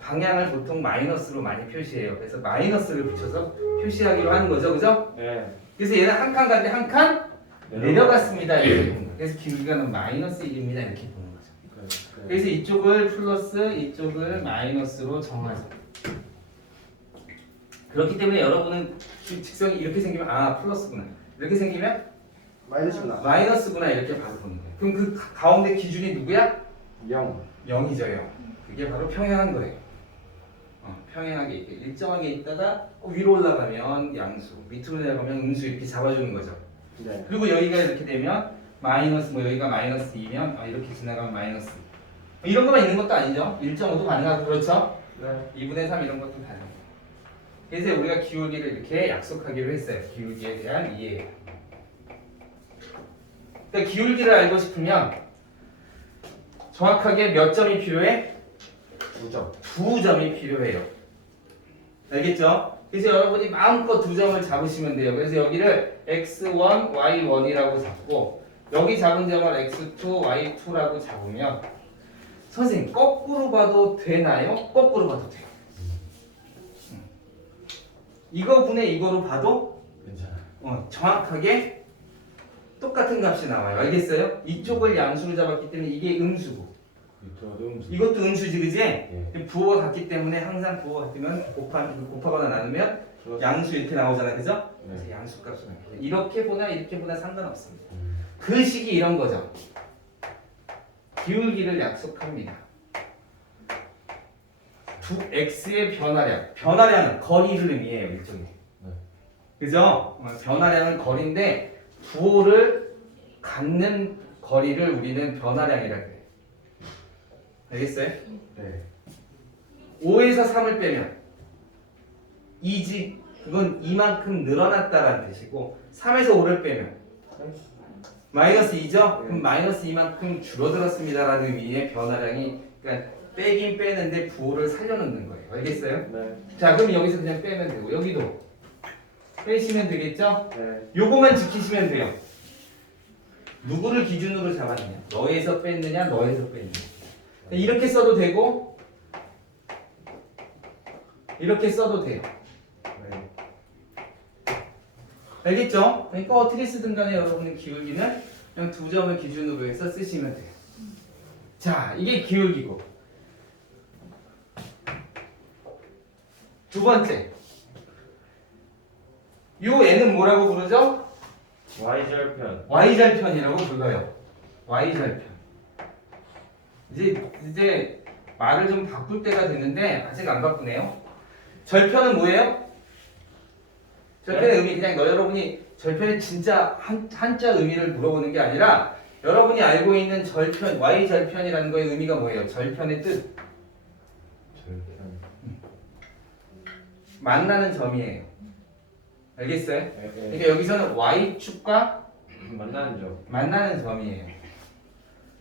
방향을 보통 마이너스로 많이 표시해요. 그래서 마이너스를 붙여서 표시하기로 하는 거죠. 그죠? 네. 그래서 얘는 한 칸 가는데 한 칸 내려갔습니다. 이렇게 보는 거예요. 그래서 기울기가 마이너스 1입니다. 이렇게 보는 거죠. 그래서 이쪽을 플러스 이쪽을 마이너스로 정하죠. 그렇기 때문에 여러분은 직선이 이렇게 생기면 플러스구나. 이렇게 생기면 마이너스구나. 마이너스구나 이렇게 바로 보는 거예요. 그럼 그 가운데 기준이 누구야? 0. 0이죠. 0. 그게 바로 평행한 거예요. 평행하게 일정하게 있다가 위로 올라가면 양수, 밑으로 내려가면 음수 이렇게 잡아주는 거죠. 네. 그리고 여기가 이렇게 되면 마이너스 여기가 마이너스 2면 이렇게 지나가면 마이너스 이런 거만 있는 것도 아니죠. 1.5도 가능하고 그렇죠. 네. 2분의 3 이런 것도 가능해요. 그래서 우리가 기울기를 이렇게 약속하기로 했어요. 기울기에 대한 이해예요. 그러니까 기울기를 알고 싶으면 정확하게 몇 점이 필요해? 9점. 2점이 필요해요. 알겠죠? 그래서 여러분이 마음껏 2점을 잡으시면 돼요. 그래서 여기를 x1, y1이라고 잡고 여기 잡은 점을 x2, y2라고 잡으면 선생님 거꾸로 봐도 되나요? 거꾸로 봐도 돼요. 이거 분의 이거로 봐도 괜찮아. 정확하게 똑같은 값이 나와요. 알겠어요? 이쪽을 양수로 잡았기 때문에 이게 음수고 이것도 음수지, 그지? 네. 부호가 같기 때문에 항상 부호가 같으면 곱하거나 나누면 양수 이렇게 나오잖아요, 그죠? 그래서 네. 양수 값이 나와요. 이렇게 보나 이렇게 보나 상관없습니다. 그 식이 이런 거죠. 기울기를 약속합니다. 두 x의 변화량은 거리 흐름이에요, 일종의. 네. 그죠? 변화량은 거리인데 부호를 갖는 거리를 우리는 변화량이라고 해요. 알겠어요? 네. 5에서 3을 빼면 2지. 그건 이만큼 늘어났다라는 뜻이고 3에서 5를 빼면 마이너스 2죠? 그럼 마이너스 이만큼 줄어들었습니다라는 의미의 변화량이 그러니까 빼긴 빼는데 부호를 살려놓는 거예요. 알겠어요? 네. 자, 그럼 여기서 그냥 빼면 되고 여기도 빼시면 되겠죠? 네. 요거만 지키시면 돼요. 누구를 기준으로 잡았느냐? 너에서 뺐느냐? 너에서 뺐느냐? 이렇게 써도 되고 이렇게 써도 돼요. 네. 알겠죠? 그러니까 어떻게 쓰든 간에 여러분은 기울기는 그냥 2점을 기준으로 해서 쓰시면 돼요. 자, 이게 기울기고 두 번째 요 애는 뭐라고 부르죠? y절편. y절편이라고 불러요. y절편. 이제 말을 좀 바꿀 때가 됐는데 아직 안 바꾸네요. 절편은 뭐예요? 절편의 의미 그냥 여러분이 절편의 진짜 한자 의미를 물어보는 게 아니라 여러분이 알고 있는 절편, y절편이라는 거의 의미가 뭐예요? 절편의 뜻. 절편. 만나는 점이에요. 알겠어요? 네. 그러니까 여기서는 y축과 만나는 점. 만나는 점이에요.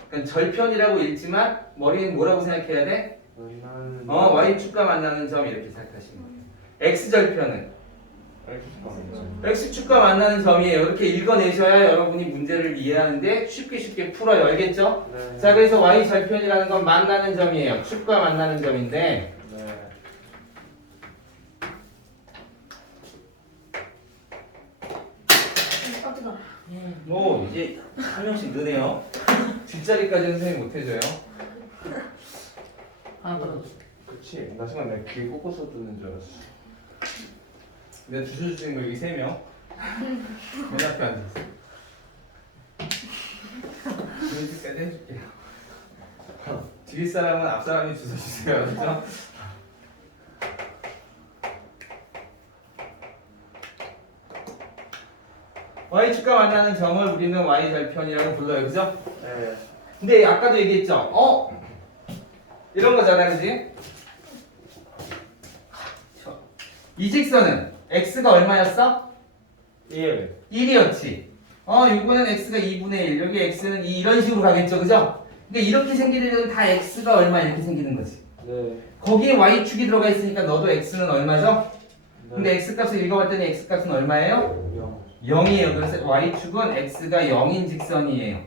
그러니까 절편이라고 읽지만 머리는 뭐라고 생각해야 돼? 만나는. y축과 만나는 점 이렇게 생각하시면 돼요. x절편은 x축과 만나는 점이에요. 이렇게 읽어내셔야 여러분이 문제를 이해하는데 쉽게 풀어요. 알겠죠? 네. 자, 그래서 y절편이라는 건 만나는 점이에요. 축과 만나는 점인데 네. 오, 이제 한 명씩 느네요. 뒷자리까지는 선생님 못해줘요. 하나 더. 그치. 나 순간 내가 귀 꽂고서 듣는 줄 알았어. 내가 주소 주는 거 여기 3명. 맨 앞에 앉았어. 주소까지 해줄게요. 뒤 사람은 앞 사람이 주소 주세요. 그렇죠? y축과 만나는 점을 우리는 y절편이라고 불러요. 그죠? 네. 근데 아까도 얘기했죠? 이런 거잖아, 그지? 이 직선은 x가 얼마였어? 1. 1이었지. 이거는 x가 2분의 1, 여기 x는 2 이런 식으로 가겠죠, 그죠? 그러니까 이렇게 생기는 건 다 x가 얼마 이렇게 생기는 거지. 네. 거기에 y축이 들어가 있으니까 너도 x는 얼마죠? 네. 근데 x값을 읽어봤더니 x값은 얼마예요? 0이에요. 그래서 y축은 x가 0인 직선이에요.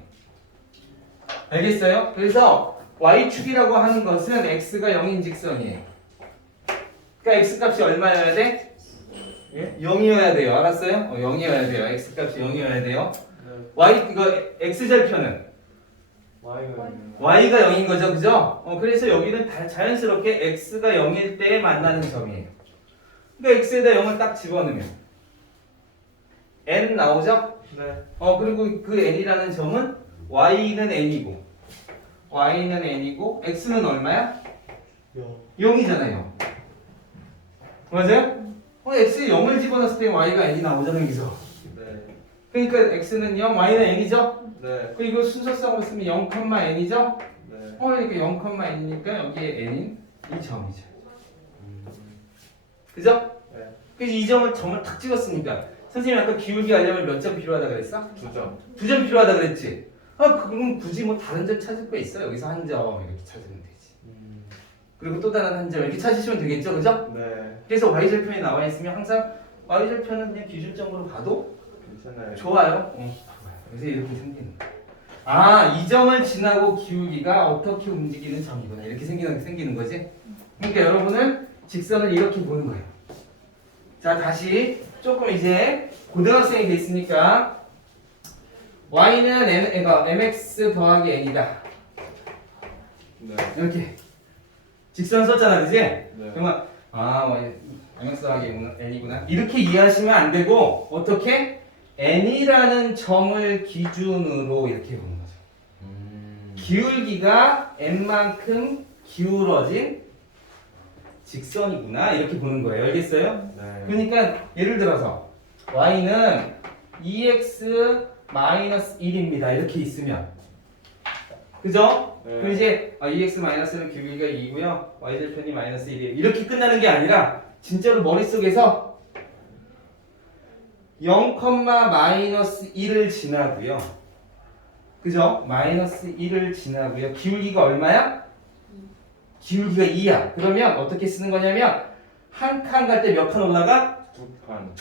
알겠어요? 그래서 y축이라고 하는 것은 x가 0인 직선이에요. 그러니까 x값이 얼마여야 돼? 예? 0이어야 돼요. 알았어요? 0이어야 돼요. x값이 0이어야 돼요. 네. 이거 x절편은 Y가 y가 0인 거죠, 그죠? 그래서 여기는 자연스럽게 x가 0일 때 만나는 점이에요. 그러니까 x에다 0을 딱 집어넣으면 n 나오죠? 네. 그리고 그 n이라는 점은 y는 n이고 x는 얼마야? 0이잖아요. 맞아요? x에 0을 집어넣었을 때 y가 n이 나오잖아요, 그죠? 네. 그러니까 x는 0, y는 n이죠? 네. 그리고 순서상으로 쓰면 0,n이죠? 네. 이렇게 0,n이니까 여기에 n인 이 점이죠. 그죠? 네. 그래서 이 점을 탁 찍었으니까 선생님이 아까 기울기 알려면 몇 점 필요하다 그랬어? 2점. 2점 필요하다 그랬지? 그럼 굳이 뭐 다른 점 찾을 거 있어? 여기서 한 점 이렇게 찾으면 되지. 그리고 또 다른 한 점 이렇게 찾으시면 되겠죠? 그죠? 네. 그래서 y절편이 나와 있으면 항상 y절편은 그냥 기준점으로 봐도 괜찮아요. 좋아요. 그래서 이렇게 생기는 거야. 이 점을 지나고 기울기가 어떻게 움직이는 점이구나. 이렇게 생기는 거지. 그러니까 여러분은 직선을 이렇게 보는 거예요. 자, 다시 조금 이제 고등학생이 됐으니까 y는 mx 더하기 n이다. 네. 이렇게 직선 썼잖아, 그지? 네. 그러면 y mx 더하기 n이구나. 이렇게 이해하시면 안 되고 어떻게? n이라는 점을 기준으로 이렇게 보는 거죠. 기울기가 n만큼 기울어진 직선이구나 이렇게 보는 거예요. 알겠어요? 네. 그러니까 예를 들어서 y는 2x-1입니다. 이렇게 있으면 그죠? 네. 그럼 이제 EX-는 기울기가 2고요. Y절편이 마이너스 1이에요. 이렇게 끝나는 게 아니라 진짜로 머릿속에서 0,-1을 지나고요. 그죠? 마이너스 1을 지나고요. 기울기가 얼마야? 기울기가 2야. 그러면 어떻게 쓰는 거냐면 한 칸 갈 때 몇 칸 올라가? 2칸.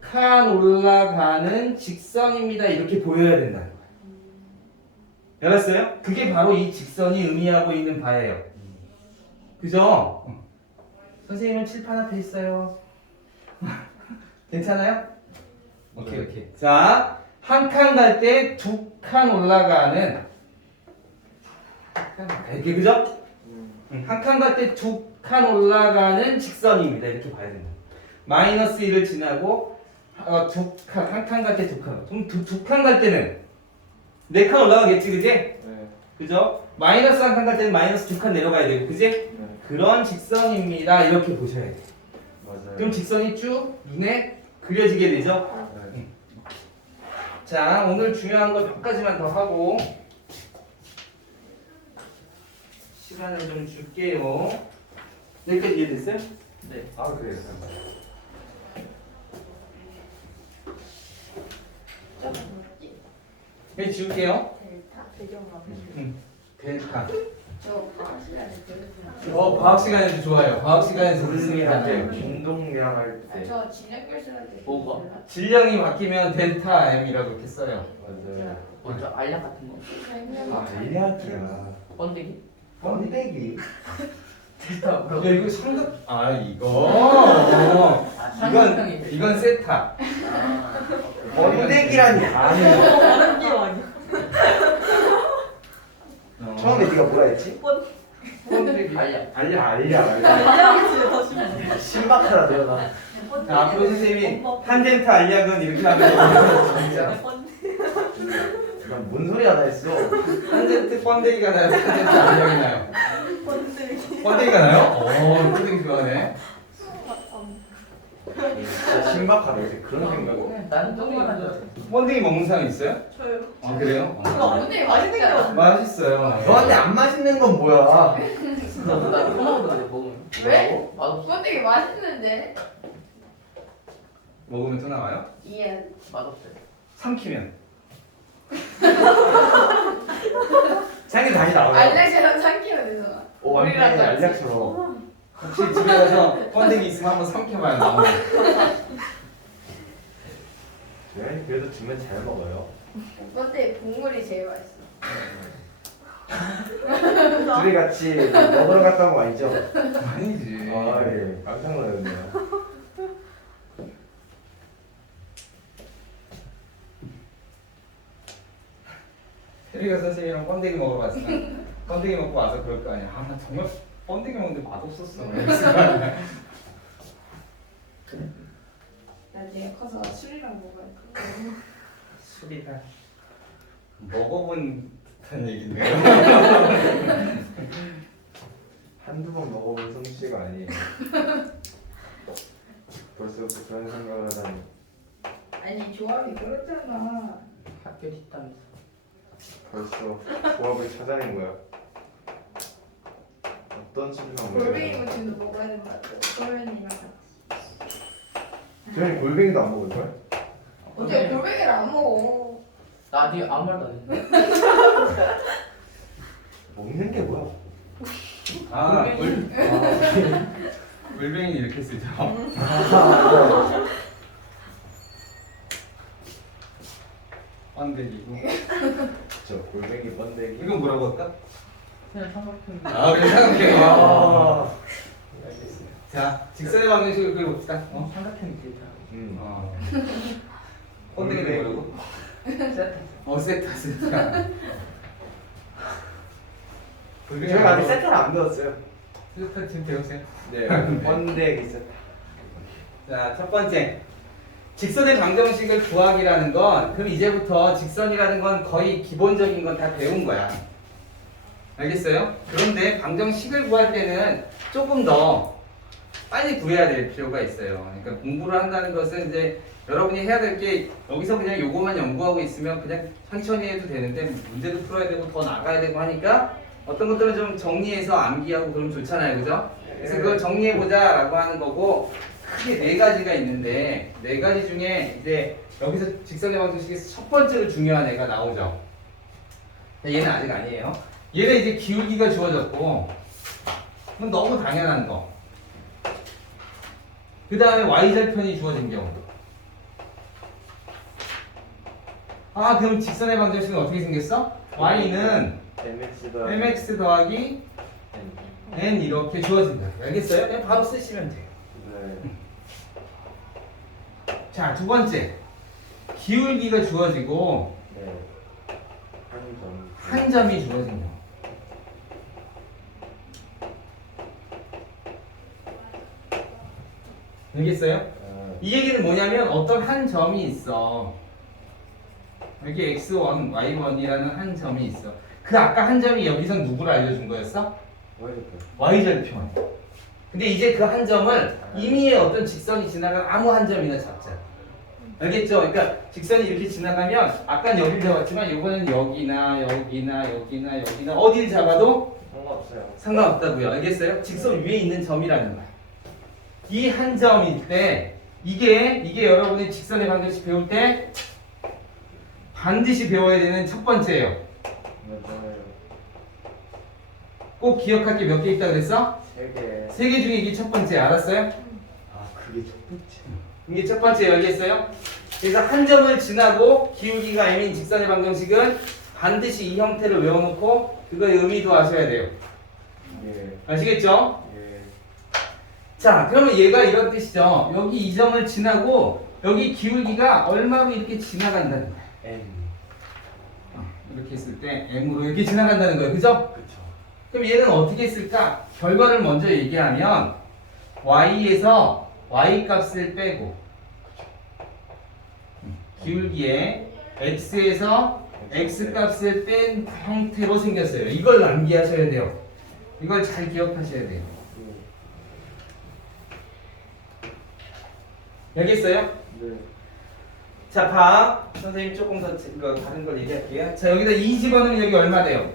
2칸 올라가는 직선입니다. 이렇게 보여야 된다는 거예요. 알았어요? 그게 바로 이 직선이 의미하고 있는 바예요. 그죠? 선생님은 칠판 앞에 있어요. 괜찮아요? 오케이. 자, 한 칸 갈 때 2칸 올라가는 이렇게 그죠? 한 칸 갈 때 2칸 올라가는 직선입니다. 이렇게 봐야 된다. 마이너스 1을 지나고 한 칸 갈 때 2칸. 그럼 두 칸 갈 때는 4칸 올라가겠지, 그지? 네. 그죠? 마이너스 한 칸 갈 때는 마이너스 2칸 내려가야 되고, 그지? 네. 그런 직선입니다. 이렇게 보셔야 돼요. 맞아요. 그럼 직선이 쭉 눈에 그려지게 되죠? 네. 자, 오늘 중요한 거 몇 가지만 더 하고 시간을 좀 줄게요. 여기까지 이해됐어요? 네. 아, 그래요. 여기 지울게요. 배경만. 델타. 저 과학 시간에 배우는 과학 시간에도 좋아요. 과학 시간에서 듣습니다. 운동량 할 때. 저 진학교 시간에 뭐가? 질량이 바뀌면 델타 m이라고 이렇게 써요. 맞아요. 먼저 알약 같은 거. 아, 알약이야. 번데기. 번데기. 델타 야, 이거 상급 이거 이건 세타. 번데기라니. 아니에요. 다른 게 아니야. 처음에 네가 뭐라 했지? 번데기. 알약. 알약. 알약이 진짜 더 심해. 신박하다 내가. 자, 앞으로 선생님이 한덴타 알약은 이렇게 하면 진짜 난 뭔 소리 하나 했어. 한덴트 번데기가 나요. 한덴타 알약이 나요. 번데기. 번데기가 나요? 번데기 좋아하네. 진짜 신박하다. 이제 그런 생각을. 나는 똥만 하자. 번데기 먹는 사람 있어요? 저요. 아 그래요? 그거 근데 맛있는 게 없어. 맛있어요. 너한테 안 맛있는 건 뭐야? 나 토마토도 내 먹으면. 왜? 맛없어. 그건 되게 맛있는데. 먹으면 또 나와요? 이해. 맛없어요. 삼키면. 삼키면 다시 나와요. 알약처럼 삼키면 되잖아. 오 완전히 우리랑 같이. 알약처럼. 혹시 집에 가서 번데기 있으면 한번 삼켜봐요. 나오면. 네, 그래도 주면 잘 먹어요. 오빠한테 국물이 제일 맛있어. 둘이 같이 먹으러 갔다 온 거 아니죠? 아니지. 아 예, 깜짝 놀랐네요. 혜리가 선생님이랑 번데기 먹으러 갔으면 번데기 먹고 와서 그럴 거 아니야. 아, 나 정말 번데기 먹는데 맛없었어. 나중에 커서 술이랑 먹어야 돼. 술이다. 먹어본 듯한 얘기인데요. 한두 번 먹어본 솜씨가 아니에요. 벌써부터 그런 생각을 하다니. 아니 조합이 그렇잖아. 학교 뒷담에서. 벌써 조합을 찾아낸 거야. 어떤 술이랑 골뱅이 먹어요? 무침도 먹어야 된다고. 소연이랑 같이. 저희 골뱅이도 안 먹을걸? 어떻게 골뱅이를 안 먹어? 나 아직 아무 말도 안 했는데. 먹는 게 뭐야? 아, 골뱅이. 골뱅이 이렇게 쓰죠. 번데기고. 저 골뱅이 번데기. 이건 뭐라고 할까? 그냥 삼각형. 아, 그래 삼각형이. 아. 알겠습니다. 자, 직선의 방정식을 그려봅시다. 삼각형 데이터. 어. 번데기는 뭐라고? 세트. 세타. 저희가 아직 세트를 안 배웠어요. 세타 지금 배우세요. 네, 번데기 세트. 자, 첫 번째. 직선의 방정식을 구하기라는 건 그럼 이제부터 직선이라는 건 거의 기본적인 건 다 배운 거야. 알겠어요? 그런데 방정식을 구할 때는 조금 더 빨리 구해야 될 필요가 있어요. 그러니까 공부를 한다는 것은 이제 여러분이 해야 될 게 여기서 그냥 요거만 연구하고 있으면 그냥 천천히 해도 되는데 문제도 풀어야 되고 더 나가야 되고 하니까 어떤 것들은 좀 정리해서 암기하고 그러면 좋잖아요. 그죠? 그래서 그걸 정리해보자 라고 하는 거고 크게 네 가지가 있는데 네 가지 중에 이제 여기서 직선의 방정식에서 첫 번째로 중요한 애가 나오죠. 얘는 아직 아니에요. 얘는 이제 기울기가 주어졌고 그건 너무 당연한 거. 그 다음에 y절편이 주어진 경우. 아 그럼 직선의 방정식은 어떻게 생겼어? y는 mx 더하기 n 이렇게 주어진다. 알겠어요? 그냥 바로 쓰시면 돼요. 네. 자, 두 번째. 기울기가 주어지고 네. 한 점이 주어진 거. 알겠어요? 이 얘기는 뭐냐면 어떤 한 점이 있어. 여기 x1, y1이라는 한 점이 있어. 그 아까 한 점이 여기서 누구를 알려준 거였어? y절편. 근데 이제 그 한 점을 임의의 어떤 직선이 지나간 아무 한 점이나 잡자. 알겠죠? 그러니까 직선이 이렇게 지나가면 아까는 여기를 잡았지만 이번에는 여기나 여기나 여기나 여기나 어디를 잡아도 상관없어요. 상관없다고요. 알겠어요? 직선 위에 있는 점이라는 거야. 이 한 점일 때 이게 여러분이 직선의 방정식 배울 때 반드시 배워야 되는 첫 번째예요. 맞아요. 꼭 기억할 게 몇 개 있다 그랬어? 3개. 세 개 중에 이게 첫 번째 알았어요? 아 그게 첫 번째. 이게 첫 번째 알겠어요? 그래서 한 점을 지나고 기울기가 m인 직선의 방정식은 반드시 이 형태를 외워놓고 그거의 의미도 아셔야 돼요. 예. 아시겠죠? 예. 자, 그러면 얘가 이런 뜻이죠. 여기 이 점을 지나고 여기 기울기가 얼마로 이렇게 지나간다는 거야. N. 이렇게 했을 때 m으로 이렇게 지나간다는 거예요. 그죠? 그쵸. 그럼 얘는 어떻게 쓸까? 결과를 먼저 얘기하면 y에서 y 값을 빼고 기울기에 x에서 x 값을 뺀 형태로 생겼어요. 이걸 암기하셔야 돼요. 이걸 잘 기억하셔야 돼요. 알겠어요? 네. 자, 봐. 선생님 조금 더 이거 다른 걸 얘기할게요. 자, 여기다 2 집어넣으면 여기 얼마 돼요?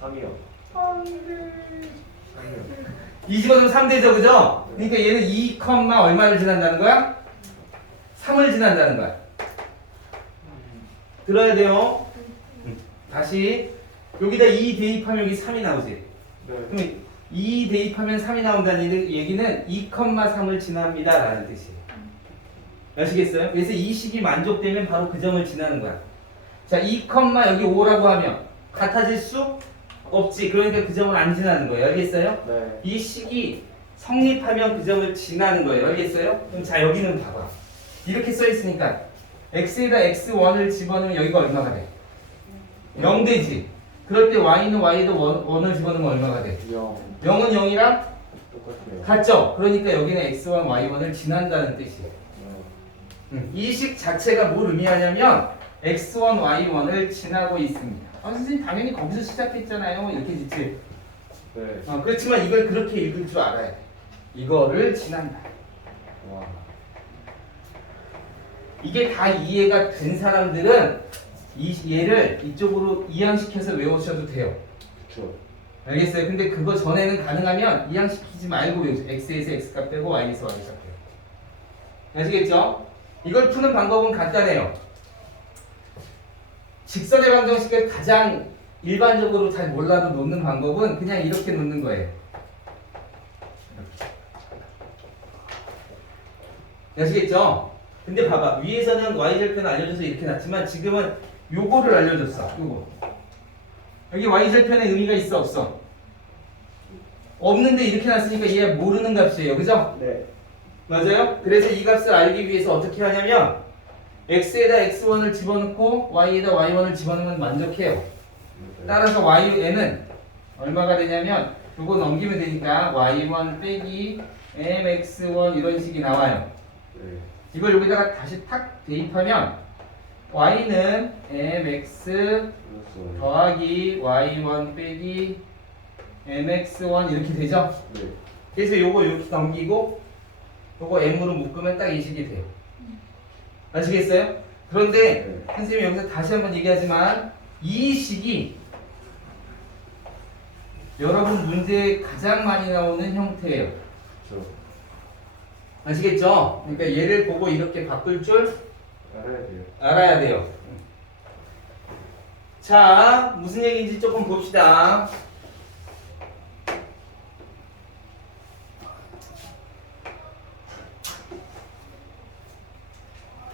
3이요. 2 집어넣으면 3 되죠, 그죠? 그러니까 얘는 2, 얼마를 지난다는 거야? 3을 지난다는 거야. 들어야 돼요. 다시 여기다 2 대입하면 여기 3이 나오지. 네. 그럼 2 대입하면 3이 나온다는 얘기는 2,3을 지납니다 라는 뜻이에요. 아시겠어요? 그래서 이 식이 만족되면 바로 그 점을 지나는 거야. 자, 2, 여기 5라고 하면 같아질 수 없지. 그러니까 그 점을 안 지나는 거예요. 알겠어요? 네. 이 식이 성립하면 그 점을 지나는 거예요. 알겠어요? 그럼 자, 여기는 봐봐. 이렇게 써 있으니까 x에다 x1을 집어넣으면 여기가 얼마가 돼? 0 되지. 그럴 때 y는 y에다 1을 집어넣으면 얼마가 돼? 0. 0은 0이랑 똑같아요. 같죠? 그러니까 여기는 x1, y1을 지난다는 뜻이에요. 이 식 자체가 뭘 의미하냐면 x1, y1을 지나고 있습니다. 선생님 당연히 거기서 시작했잖아요. 이렇게 짓지. 네. 그렇지만 이걸 그렇게 읽을 줄 알아야 돼. 이거를 지난다. 와. 이게 다 이해가 된 사람들은 얘를 이쪽으로 이항시켜서 외우셔도 돼요. 그쵸. 알겠어요? 근데 그거 전에는 가능하면 이항시키지 말고 외우세요. x에서 x값 빼고 y에서 y값 빼고. 아시겠죠? 이걸 푸는 방법은 간단해요. 직선의 방정식을 가장 일반적으로 잘 몰라도 놓는 방법은 그냥 이렇게 놓는 거예요. 아시겠죠? 근데 봐봐. 위에서는 y절편 알려줘서 이렇게 놨지만 지금은 요거를 알려줬어. 요거. 여기 y절편의 의미가 있어 없어? 없는데 이렇게 놨으니까 얘가 모르는 값이에요. 그죠? 네. 맞아요? 그래서 이 값을 알기 위해서 어떻게 하냐면 x에다 x1을 집어넣고 y에다 y1을 집어넣으면 만족해요. 따라서 yn은 얼마가 되냐면 요거 넘기면 되니까 y1 빼기 mx1 이런 식이 나와요. 네. 이걸 여기다가 다시 탁 대입하면 y는 mx 플러스 더하기 y1 빼기 mx1 이렇게 되죠? 네. 그래서 요거 이렇게 넘기고 요거 m으로 묶으면 딱 이 식이 돼요. 아시겠어요? 그런데 네. 선생님이 여기서 다시 한번 얘기하지만 이 식이 여러분 문제에 가장 많이 나오는 형태예요. 그쵸. 아시겠죠? 그러니까 얘를 보고 이렇게 바꿀 줄 알아야 돼요. 알아야 돼요. 자, 무슨 얘기인지 조금 봅시다.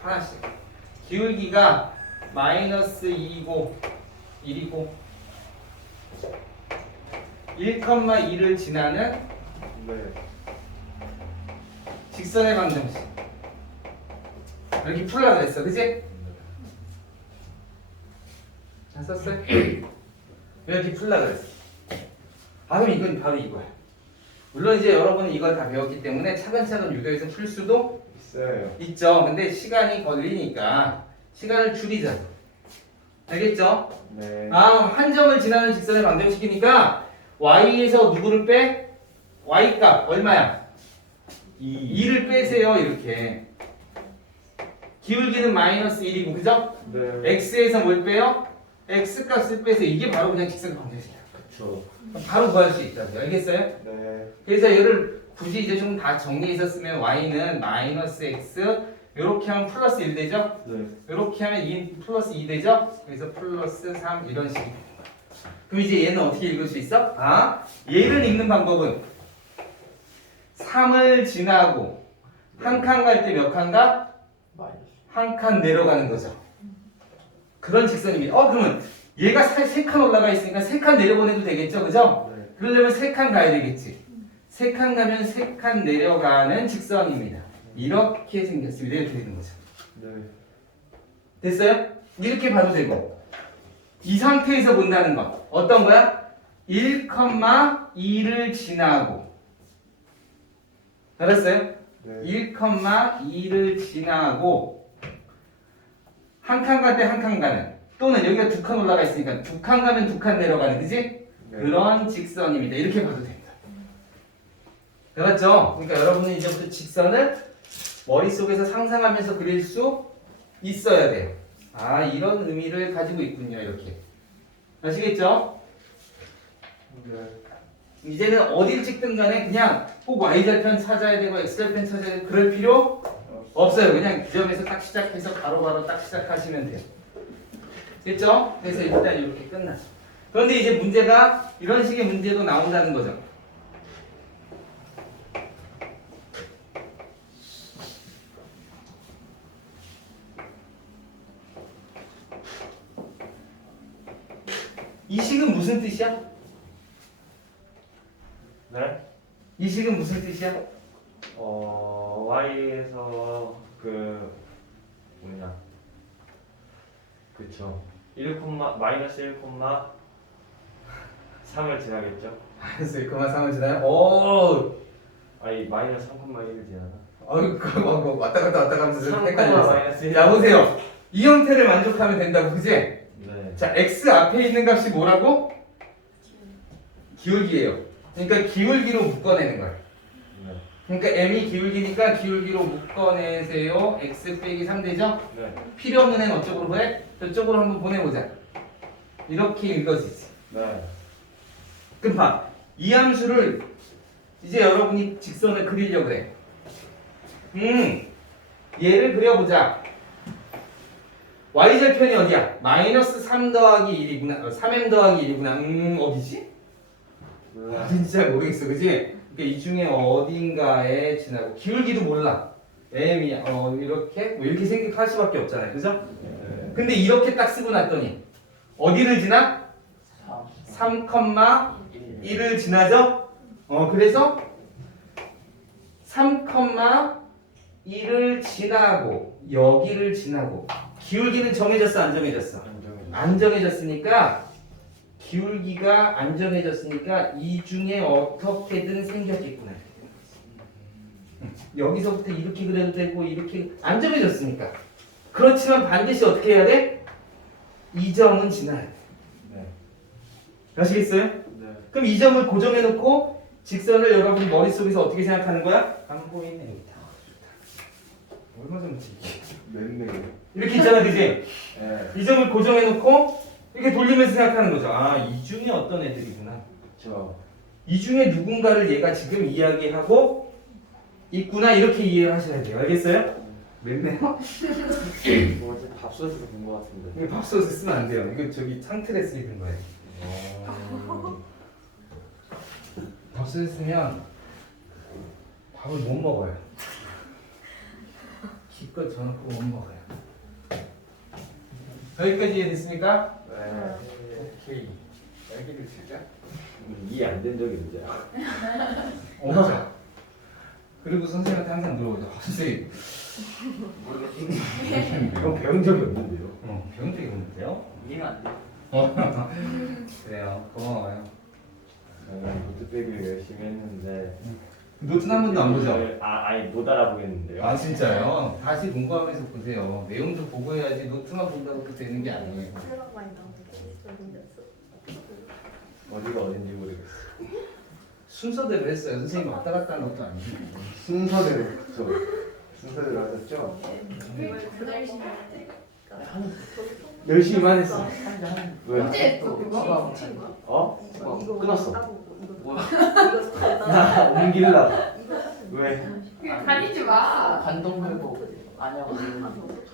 하나씩. 기울기가 마이너스 2이고 1이고 1,2를 지나는 네. 직선의 방정식. 이렇게 풀려고 그랬어. 그치? 다 썼어요? 이렇게 풀려고 그랬어. 아, 그럼 이건 바로 이거야. 물론 이제 여러분은 이걸 다 배웠기 때문에 차근차근 유도해서 풀 수도 있어요. 있죠. 근데 시간이 걸리니까 시간을 줄이자. 알겠죠? 네. 한 점을 지나는 직선의 방정식이니까 y에서 누구를 빼? y값 얼마야? 2를 빼세요. 이렇게. 기울기는 마이너스 1이고 그죠? 네. x에서 뭘 빼요? x값을 빼세요. 이게 바로 그냥 직선 방정식이야. 그쵸. 바로 구할 수 있다고요. 알겠어요? 네. 그래서 얘를 굳이 이제 좀 다 정리해서 쓰면 y는 마이너스 x 이렇게 하면 플러스 1 되죠? 네. 이렇게 하면 2 플러스 2 되죠? 그래서 플러스 3 이런 식이 돼요. 그럼 이제 얘는 어떻게 읽을 수 있어? 얘를 읽는 방법은 3을 지나고 한 칸 갈 때 몇 칸 가? 한 칸 내려가는 거죠. 그런 직선입니다. 그러면 얘가 3칸 올라가 있으니까 3칸 내려보내도 되겠죠? 그죠? 네. 그러려면 3칸 가야 되겠지. 3칸 가면 3칸 내려가는 직선입니다. 이렇게 생겼습니다. 이렇게 되는 거죠. 네. 됐어요? 이렇게 봐도 되고 이 상태에서 본다는 거 어떤 거야? 1,2를 지나고 알았어요? 네. 1,2를 지나고 한 칸 갈 때 한 칸 가는 또는 여기가 2칸 올라가 있으니까 2칸 가면 2칸 내려가는 그지? 네. 그런 직선입니다. 이렇게 봐도 됩니다. 알았죠? 그러니까 여러분은 이제부터 직선을 머릿속에서 상상하면서 그릴 수 있어야 돼요. 이런 의미를 가지고 있군요. 이렇게. 아시겠죠? 네. 이제는 어딜 찍든 간에 그냥 꼭 y절편 찾아야 되고 x절편 찾아야 되고 그럴 필요 없어요. 그냥 이 점에서 딱 시작해서 바로바로 딱 시작하시면 돼요. 됐죠? 그래서 일단 이렇게 끝났어. 그런데 이제 문제가 이런 식의 문제도 나온다는 거죠. 이 식은 무슨 뜻이야? 네? 이 식은 무슨 뜻이야? y에서 그 뭐냐 그쵸 1, 마이너스 1, 3을 지나겠죠? 그래서 1,3을 지나요? 오! 아니 마이너스 3,1을 지나나? 아유, 그거 왔다 갔다 하면서 좀 3, 헷갈렸어. 마이너스 1. 자, 보세요. 이 형태를 만족하면 된다고, 그지? 네. 자, x 앞에 있는 값이 뭐라고? 기울기예요. 그러니까 기울기로 묶어내는 거예요. 네. 그러니까 m이 기울기니까 기울기로 묶어내세요. x 빼기 3 되죠? 네. 필요 없는 애는 어쪽으로 보내? 저쪽으로 한번 보내보자. 이렇게 읽어지지. 네. 그럼 봐. 이 함수를 이제 여러분이 직선을 그리려고 그래. 얘를 그려보자. y절편이 어디야? 마이너스 3 더하기 1이구나. 3m 더하기 1이구나. 어디지? 어딘지 잘 모르겠어. 그지? 그러니까 이 중에 어딘가에 지나고 기울기도 몰라. m이 이렇게 뭐 이렇게 생각할 수밖에 없잖아요. 그죠? 네. 근데 이렇게 딱 쓰고 났더니 어디를 지나? 3,1을 지나죠? 그래서 3,1을 지나고 여기를 지나고 기울기는 정해졌어 안 정해졌어? 안 정해졌으니까 기울기가 안 정해졌으니까 이 중에 어떻게든 생겼겠구나. 여기서부터 이렇게 그려도 되고 이렇게 안 정해졌으니까. 그렇지만 반드시 어떻게 해야 돼? 이 점은 지나야 돼. 네. 아시겠어요? 네. 그럼 이 점을 고정해 놓고 직선을 여러분 머릿속에서 어떻게 생각하는 거야? 안 보이네 여기다. 얼마 전지? 맵네. 이렇게 있잖아, 그지? 네. 이 점을 고정해 놓고 이렇게 돌리면서 생각하는 거죠. 아, 이 중에 어떤 애들이구나. 그쵸. 이 중에 누군가를 얘가 지금 이야기하고 있구나 이렇게 이해를 하셔야 돼요. 알겠어요? 맵네요? 뭐 어제 밥솥에서 본 것 같은데. 이거 밥솥에 쓰면 안 돼요. 이거 저기 창틀에 쓰이는 거예요. 밥솥에 쓰면 밥을 못 먹어요. 기껏 져놓고 못 먹어요. 여기까지 이해됐습니까? 네. 오케이. 여기를 주자. 이해 안 된 적이 문제야. 없죠. 그리고 선생님한테 항상 물어보죠. 선생님. 이건 배운 적이 없는데요. 배운 적이 없는데요? 이해가 안 돼. 그래요. 고마워요. 노트 빼기를 열심히 했는데. 노트는 한 번도 안 보죠? 아니 못 알아보겠는데요. 아 진짜요? 다시 공부하면서 보세요. 내용도 보고 해야지 노트만 본다고 또 되는 게 아니에요. 새로 많이 나오는 게 생겼어. 어디가 어딘지 모르겠어. 순서대로 했어요. 선생님 왔다 갔다 하는 것도 아니고. 순서대로 그쵸. 순서대로 하셨죠? 열심히만 했어. 왜? 언제 했어 그거? 친구? 어? 이거 끊었어. 뭐야? 야 옮길라. 왜? 다니지 마. 관동회복 아니야.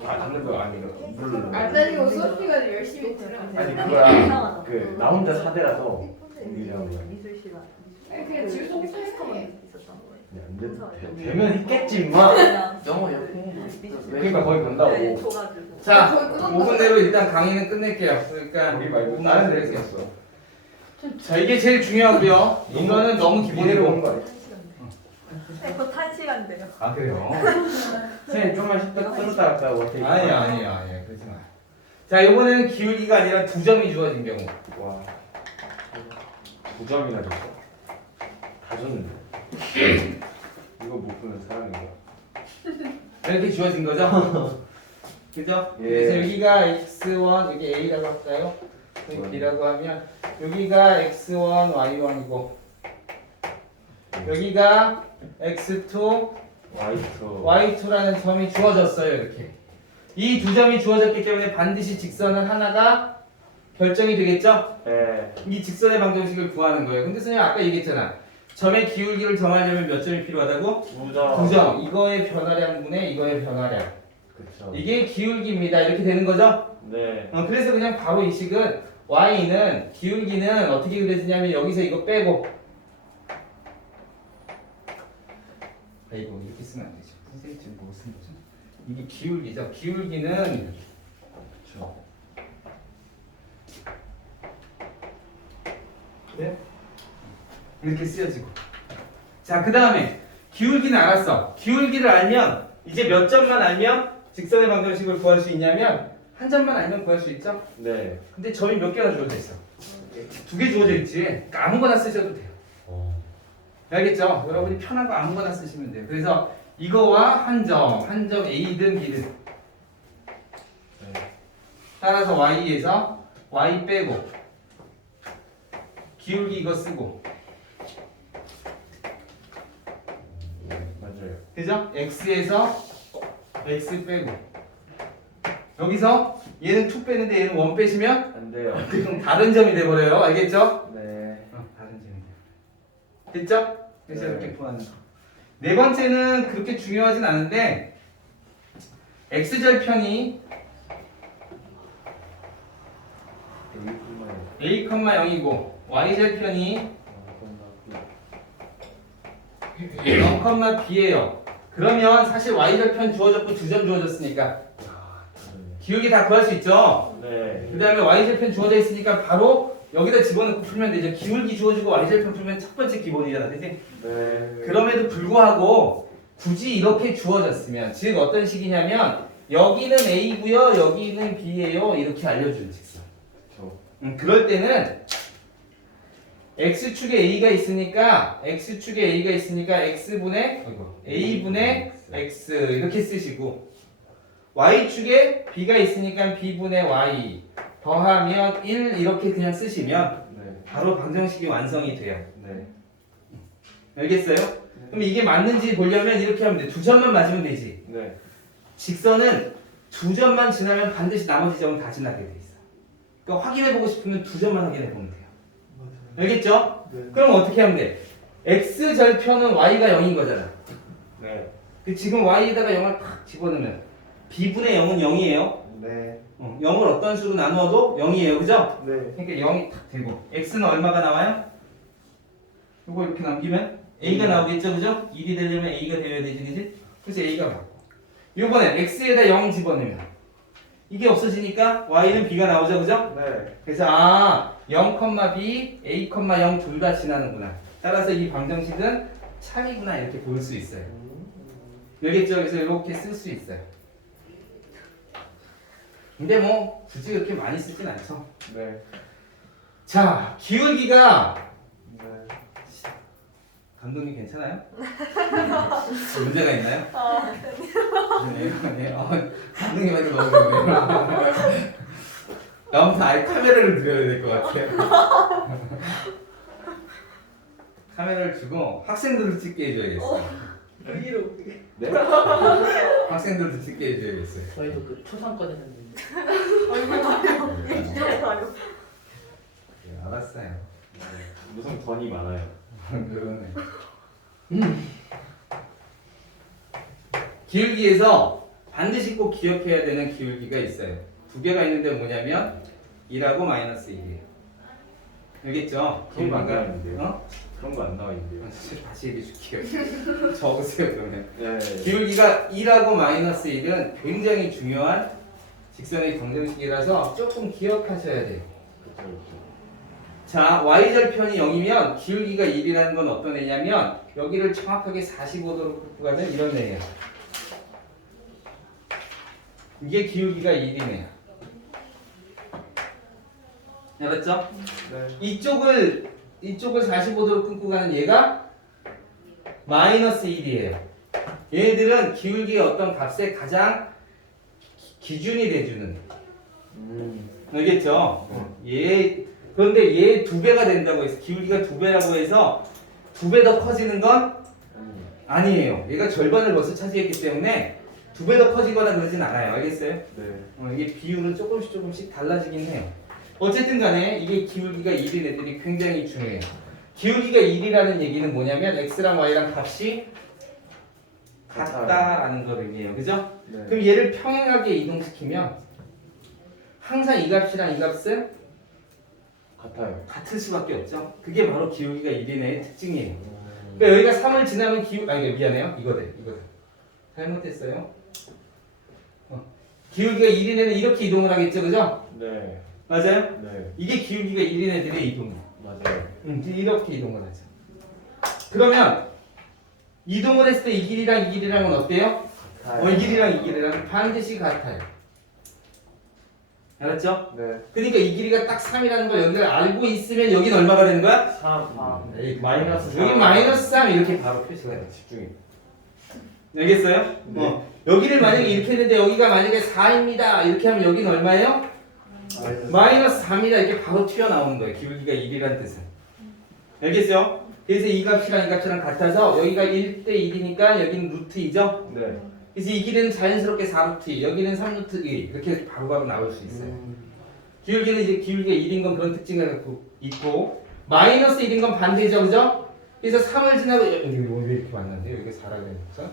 아 듣는 거 아니라 물론. 안 다니고 수업 시간에 열심히 들으면 돼. 아니 그거야. 그 나 혼자 사대라서 옮기려는 거야. 미술 시간. 그냥 집에서 혼자 해. 있었던 거예요. 되면 있겠지 임마. 영어 옆에. 그러니까 거기 간다고. 줘가지고. 자, 거의 끝났다. 5분 내로 일단 강의는 끝낼게요. 그러니까 우리 말고 5분 다른 내로 데서 할게요. 했어. 자, 이게 제일 중요하고요. 이거는 너무 기본으로 온 기본이고. 거 아니야? 네, 곧 1시간 돼요. 아 그래요? 선생님 좀만 쉬다 끊었다 갔다고 어떻게? 아니야. 그러지 마. 자, 이번에는 기울기가 아니라 2점이 주어진 경우. 와. 9점이나 줬어. 다 줬는데. 이거 못 푸는 사람인 거야. 이렇게 주어진 거죠? 그죠? 예. 그래서 여기가 x1, 여기 a라고 할까요? 여기 b라고 하면 여기가 x1, y1이고 여기가 x2, 화이트. y2라는 점이 주어졌어요. 이렇게. 이 두 점이 주어졌기 때문에 반드시 직선은 하나가 결정이 되겠죠? 네. 이 직선의 방정식을 구하는 거예요. 근데 선생님 아까 얘기했잖아. 점의 기울기를 정하려면 몇 점이 필요하다고? 9점. 9점. 이거의 변화량분의 이거의 변화량. 그쵸. 이게 기울기입니다. 이렇게 되는 거죠? 네. 그래서 그냥 바로 이 식은 y는 기울기는 어떻게 그려지냐면 여기서 이거 빼고 이거 이렇게 쓰면 안 되죠. 선생님 지금 뭐 쓴 거죠? 이게 기울기죠. 기울기는 그쵸. 네? 이렇게 쓰여지고. 자, 그 다음에 기울기는 알았어. 기울기를 알면 이제 몇 점만 알면 직선의 방정식을 구할 수 있냐면 한 점만 알면 구할 수 있죠. 네. 근데 점이 몇 개나 주어져 있어? 2개 주어져 있지. 그러니까 아무거나 쓰셔도 돼요. 알겠죠? 여러분이 편한 거 아무거나 쓰시면 돼요. 그래서 이거와 한 점 A든 B든 네. 따라서 Y에서 Y 빼고 기울기 이거 쓰고 맞아요. 그죠? X에서 X 빼고 여기서 얘는 2 빼는데 얘는 1 빼시면 안 돼요. 그럼 다른 점이 돼버려요. 알겠죠? 네. 다른 점이 돼요. 됐죠? 그래서 네. 이렇게 구하는 거. 네 번째는 그렇게 중요하진 않은데 X절편이 A, 0이고 Y절편이 0, B예요. 그러면 사실 Y절편 주어졌고 2점 주어졌으니까 기울기 다 구할 수 있죠? 네. 그 다음에 Y절편 주어져 있으니까 바로 여기다 집어넣고 풀면 되죠. 기울기 주어지고 Y절편 풀면 첫 번째 기본이잖아. 그치? 네. 그럼에도 불구하고 굳이 이렇게 주어졌으면 즉 어떤 식이냐면 여기는 A고요. 여기는 B예요. 이렇게 알려주는 직선. 그쵸. 그럴 때는 X축에 A가 있으니까 X분의 A분의 X 이렇게 쓰시고 Y축에 B가 있으니까 B분의 Y 더하면 1 이렇게 그냥 쓰시면 네. 바로 방정식이 완성이 돼요. 네. 알겠어요? 그럼 이게 맞는지 보려면 이렇게 하면 돼. 2점만 맞으면 되지. 네. 직선은 2점만 지나면 반드시 나머지 점은 다 지나게 돼 있어. 그러니까 확인해보고 싶으면 2점만 확인해보면 돼요. 알겠죠? 네. 그럼 어떻게 하면 돼? X절편은 Y가 0인 거잖아. 네. 그 지금 Y에다가 0을 탁 집어넣으면 B분의 0은 0이에요. 네. 0을 어떤 수로 나누어도 0이에요. 그죠? 네. 그러니까 0이 탁 되고 X는 얼마가 나와요? 이거 이렇게 남기면 A가 나오겠죠. 그죠? 1이 되려면 A가 되어야 되지. 그지? 그래서 A가 맞고 이번엔 X에다 0 집어넣으면 이게 없어지니까 Y는 B가 나오죠. 그죠? 네. 그래서 0, B, A, 0 둘 다 지나는구나. 따라서 이 방정식은 참이구나 이렇게 볼 수 있어요. 알겠죠? 그래서 이렇게 쓸 수 있어요. 근데 뭐 굳이 그렇게 많이 쓰진 않죠. 네. 자, 기울기가 네. 감독님 괜찮아요? 문제가 있나요? 네. 감독님한테 너무 좋네요. 다음부터 아예 카메라를 드려야 될 것 같아요. 카메라를 주고 학생들도 찍게 해줘야겠어요. 여기로. 네. 학생들도 찍게 해줘야겠어요. 저희도 그 초상권 했는데. 얼굴 가려. 이렇게 가려. 네, 알았어요. 무슨 던이 많아요. 그러네. 기울기에서 반드시 꼭 기억해야 되는 기울기가 있어요. 2개가 있는데 뭐냐면 2하고 마이너스 1이에요. 알겠죠? 그런 거안 기울기가 나와있는데요? 그런 거 안 나와 있는데요. 다시 얘기해 줄게요. 적으세요 그러면. 네. 기울기가 1하고 마이너스 1은 굉장히 중요한 직선의 방정식이라서 조금 기억하셔야 돼요. 그쵸. 자, y절편이 0이면 기울기가 1이라는 건 어떤 애냐면 여기를 정확하게 45도로 긋고 가면 이런 애예요. 이게 기울기가 1이네요. 알았죠? 네. 이쪽을 45도로 끊고 가는 얘가 마이너스 1이에요. 얘네들은 기울기의 어떤 값에 가장 기준이 돼주는. 알겠죠? 그런데 얘 2배가 된다고 해서 기울기가 2배라고 해서 2배 더 커지는 건 아니에요. 얘가 절반을 벌써 차지했기 때문에 2배 더 커지거나 그러진 않아요. 알겠어요? 네. 이게 비율은 조금씩 달라지긴 해요. 어쨌든 간에 이게 기울기가 1인 애들이 굉장히 중요해요. 기울기가 1이라는 얘기는 뭐냐면 x랑 y랑 값이 같다라는 걸 의미해요. 그죠? 네. 그럼 얘를 평행하게 이동시키면 항상 이 값이랑 이 값은 같아요. 같을 수밖에 없죠. 그게 바로 기울기가 1인 애의 특징이에요. 그러니까 여기가 3을 지나면 미안해요. 이거대. 잘못했어요. 기울기가 1인 애는 이렇게 이동을 하겠죠. 그죠? 네. 맞아요? 네. 이게 기울기가 1인 애들의 이동이에요. 맞아요. 이렇게 이동을 하죠. 그러면 이동을 했을 때 이 길이랑 이 길이랑은 어때요? 같아요. 이 길이랑 반드시 같아요. 알았죠? 네. 그러니까 이 길이가 딱 3이라는 걸 여기를 알고 있으면 여기는 얼마가 되는 거야? 3. 에이, 마이너스 여기 3. 마이너스 3 이렇게 바로 표시가 돼요. 집중해. 알겠어요? 네. 여기를 만약에 이렇게 했는데 여기가 만약에 4입니다. 이렇게 하면 여기는 얼마예요? 마이너스 4입니다. 이렇게 바로 튀어나오는 거예요. 기울기가 1이라는 뜻은. 알겠어요? 그래서 이 값이랑 같아서 여기가 1대 1이니까 여기는 루트 2죠? 네. 그래서 이 길이는 자연스럽게 4루트 2, 여기는 3루트 2 이렇게 바로바로 나올 수 있어요. 기울기는 이제 기울기가 1인 건 그런 특징을 갖고 있고 마이너스 1인 건 반대죠, 그죠? 그래서 3을 지나고 여기 왜 이렇게 왔는데 여기 4라 그랬죠?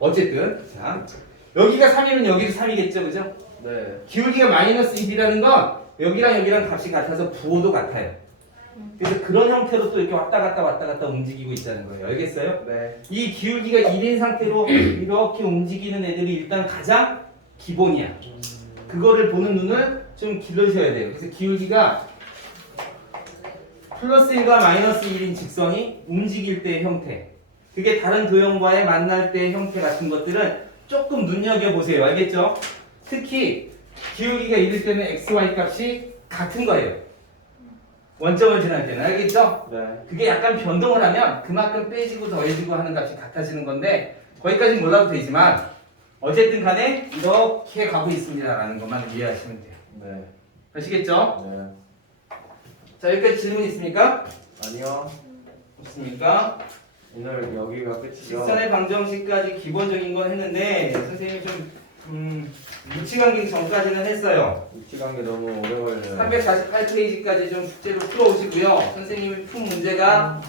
어쨌든 자 여기가 3이면 여기도 3이겠죠, 그죠? 네. 기울기가 마이너스 1이라는 건 여기랑 값이 같아서 부호도 같아요. 그래서 그런 형태로 또 이렇게 왔다 갔다 움직이고 있다는 거예요. 알겠어요? 네. 이 기울기가 1인 상태로 이렇게 움직이는 애들이 일단 가장 기본이야. 그거를 보는 눈을 좀 길러셔야 돼요. 그래서 기울기가 플러스 1과 마이너스 1인 직선이 움직일 때의 형태. 그게 다른 도형과의 만날 때의 형태 같은 것들은 조금 눈여겨보세요. 알겠죠? 특히 기울기가 1일 때는 x, y 값이 같은 거예요. 원점을 지날 때는. 알겠죠? 네. 그게 약간 변동을 하면 그만큼 빼지고 더해지고 하는 값이 같아지는 건데 거기까지는 몰라도 되지만 어쨌든 간에 이렇게 가고 있습니다라는 것만 이해하시면 돼요. 네. 아시겠죠? 네. 자 여기까지 질문 있습니까? 아니요. 없습니까? 오늘 여기가 끝이죠. 직선의 방정식까지 기본적인 건 했는데 선생님이 좀 유치관기 전까지는 했어요. 입시간 게 너무 오래 걸려요. 348페이지까지 좀 숙제로 풀어오시고요. 선생님이 푼 문제가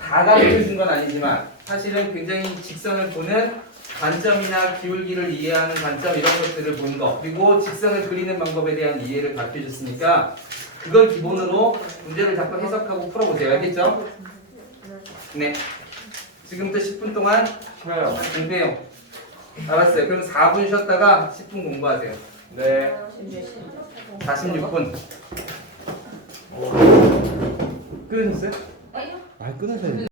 다 가르쳐준 건 아니지만 사실은 굉장히 직선을 보는 관점이나 기울기를 이해하는 관점 이런 것들을 보는 거 그리고 직선을 그리는 방법에 대한 이해를 가르쳐줬으니까 그걸 기본으로 문제를 자꾸 해석하고 풀어보세요. 알겠죠? 네. 지금부터 10분 동안 쉬어요. 공부해요. 알았어요. 그럼 4분 쉬었다가 10분 공부하세요. 네. 46분. 끊으셨어요? 아니요. 아, 끊으셔야 돼요.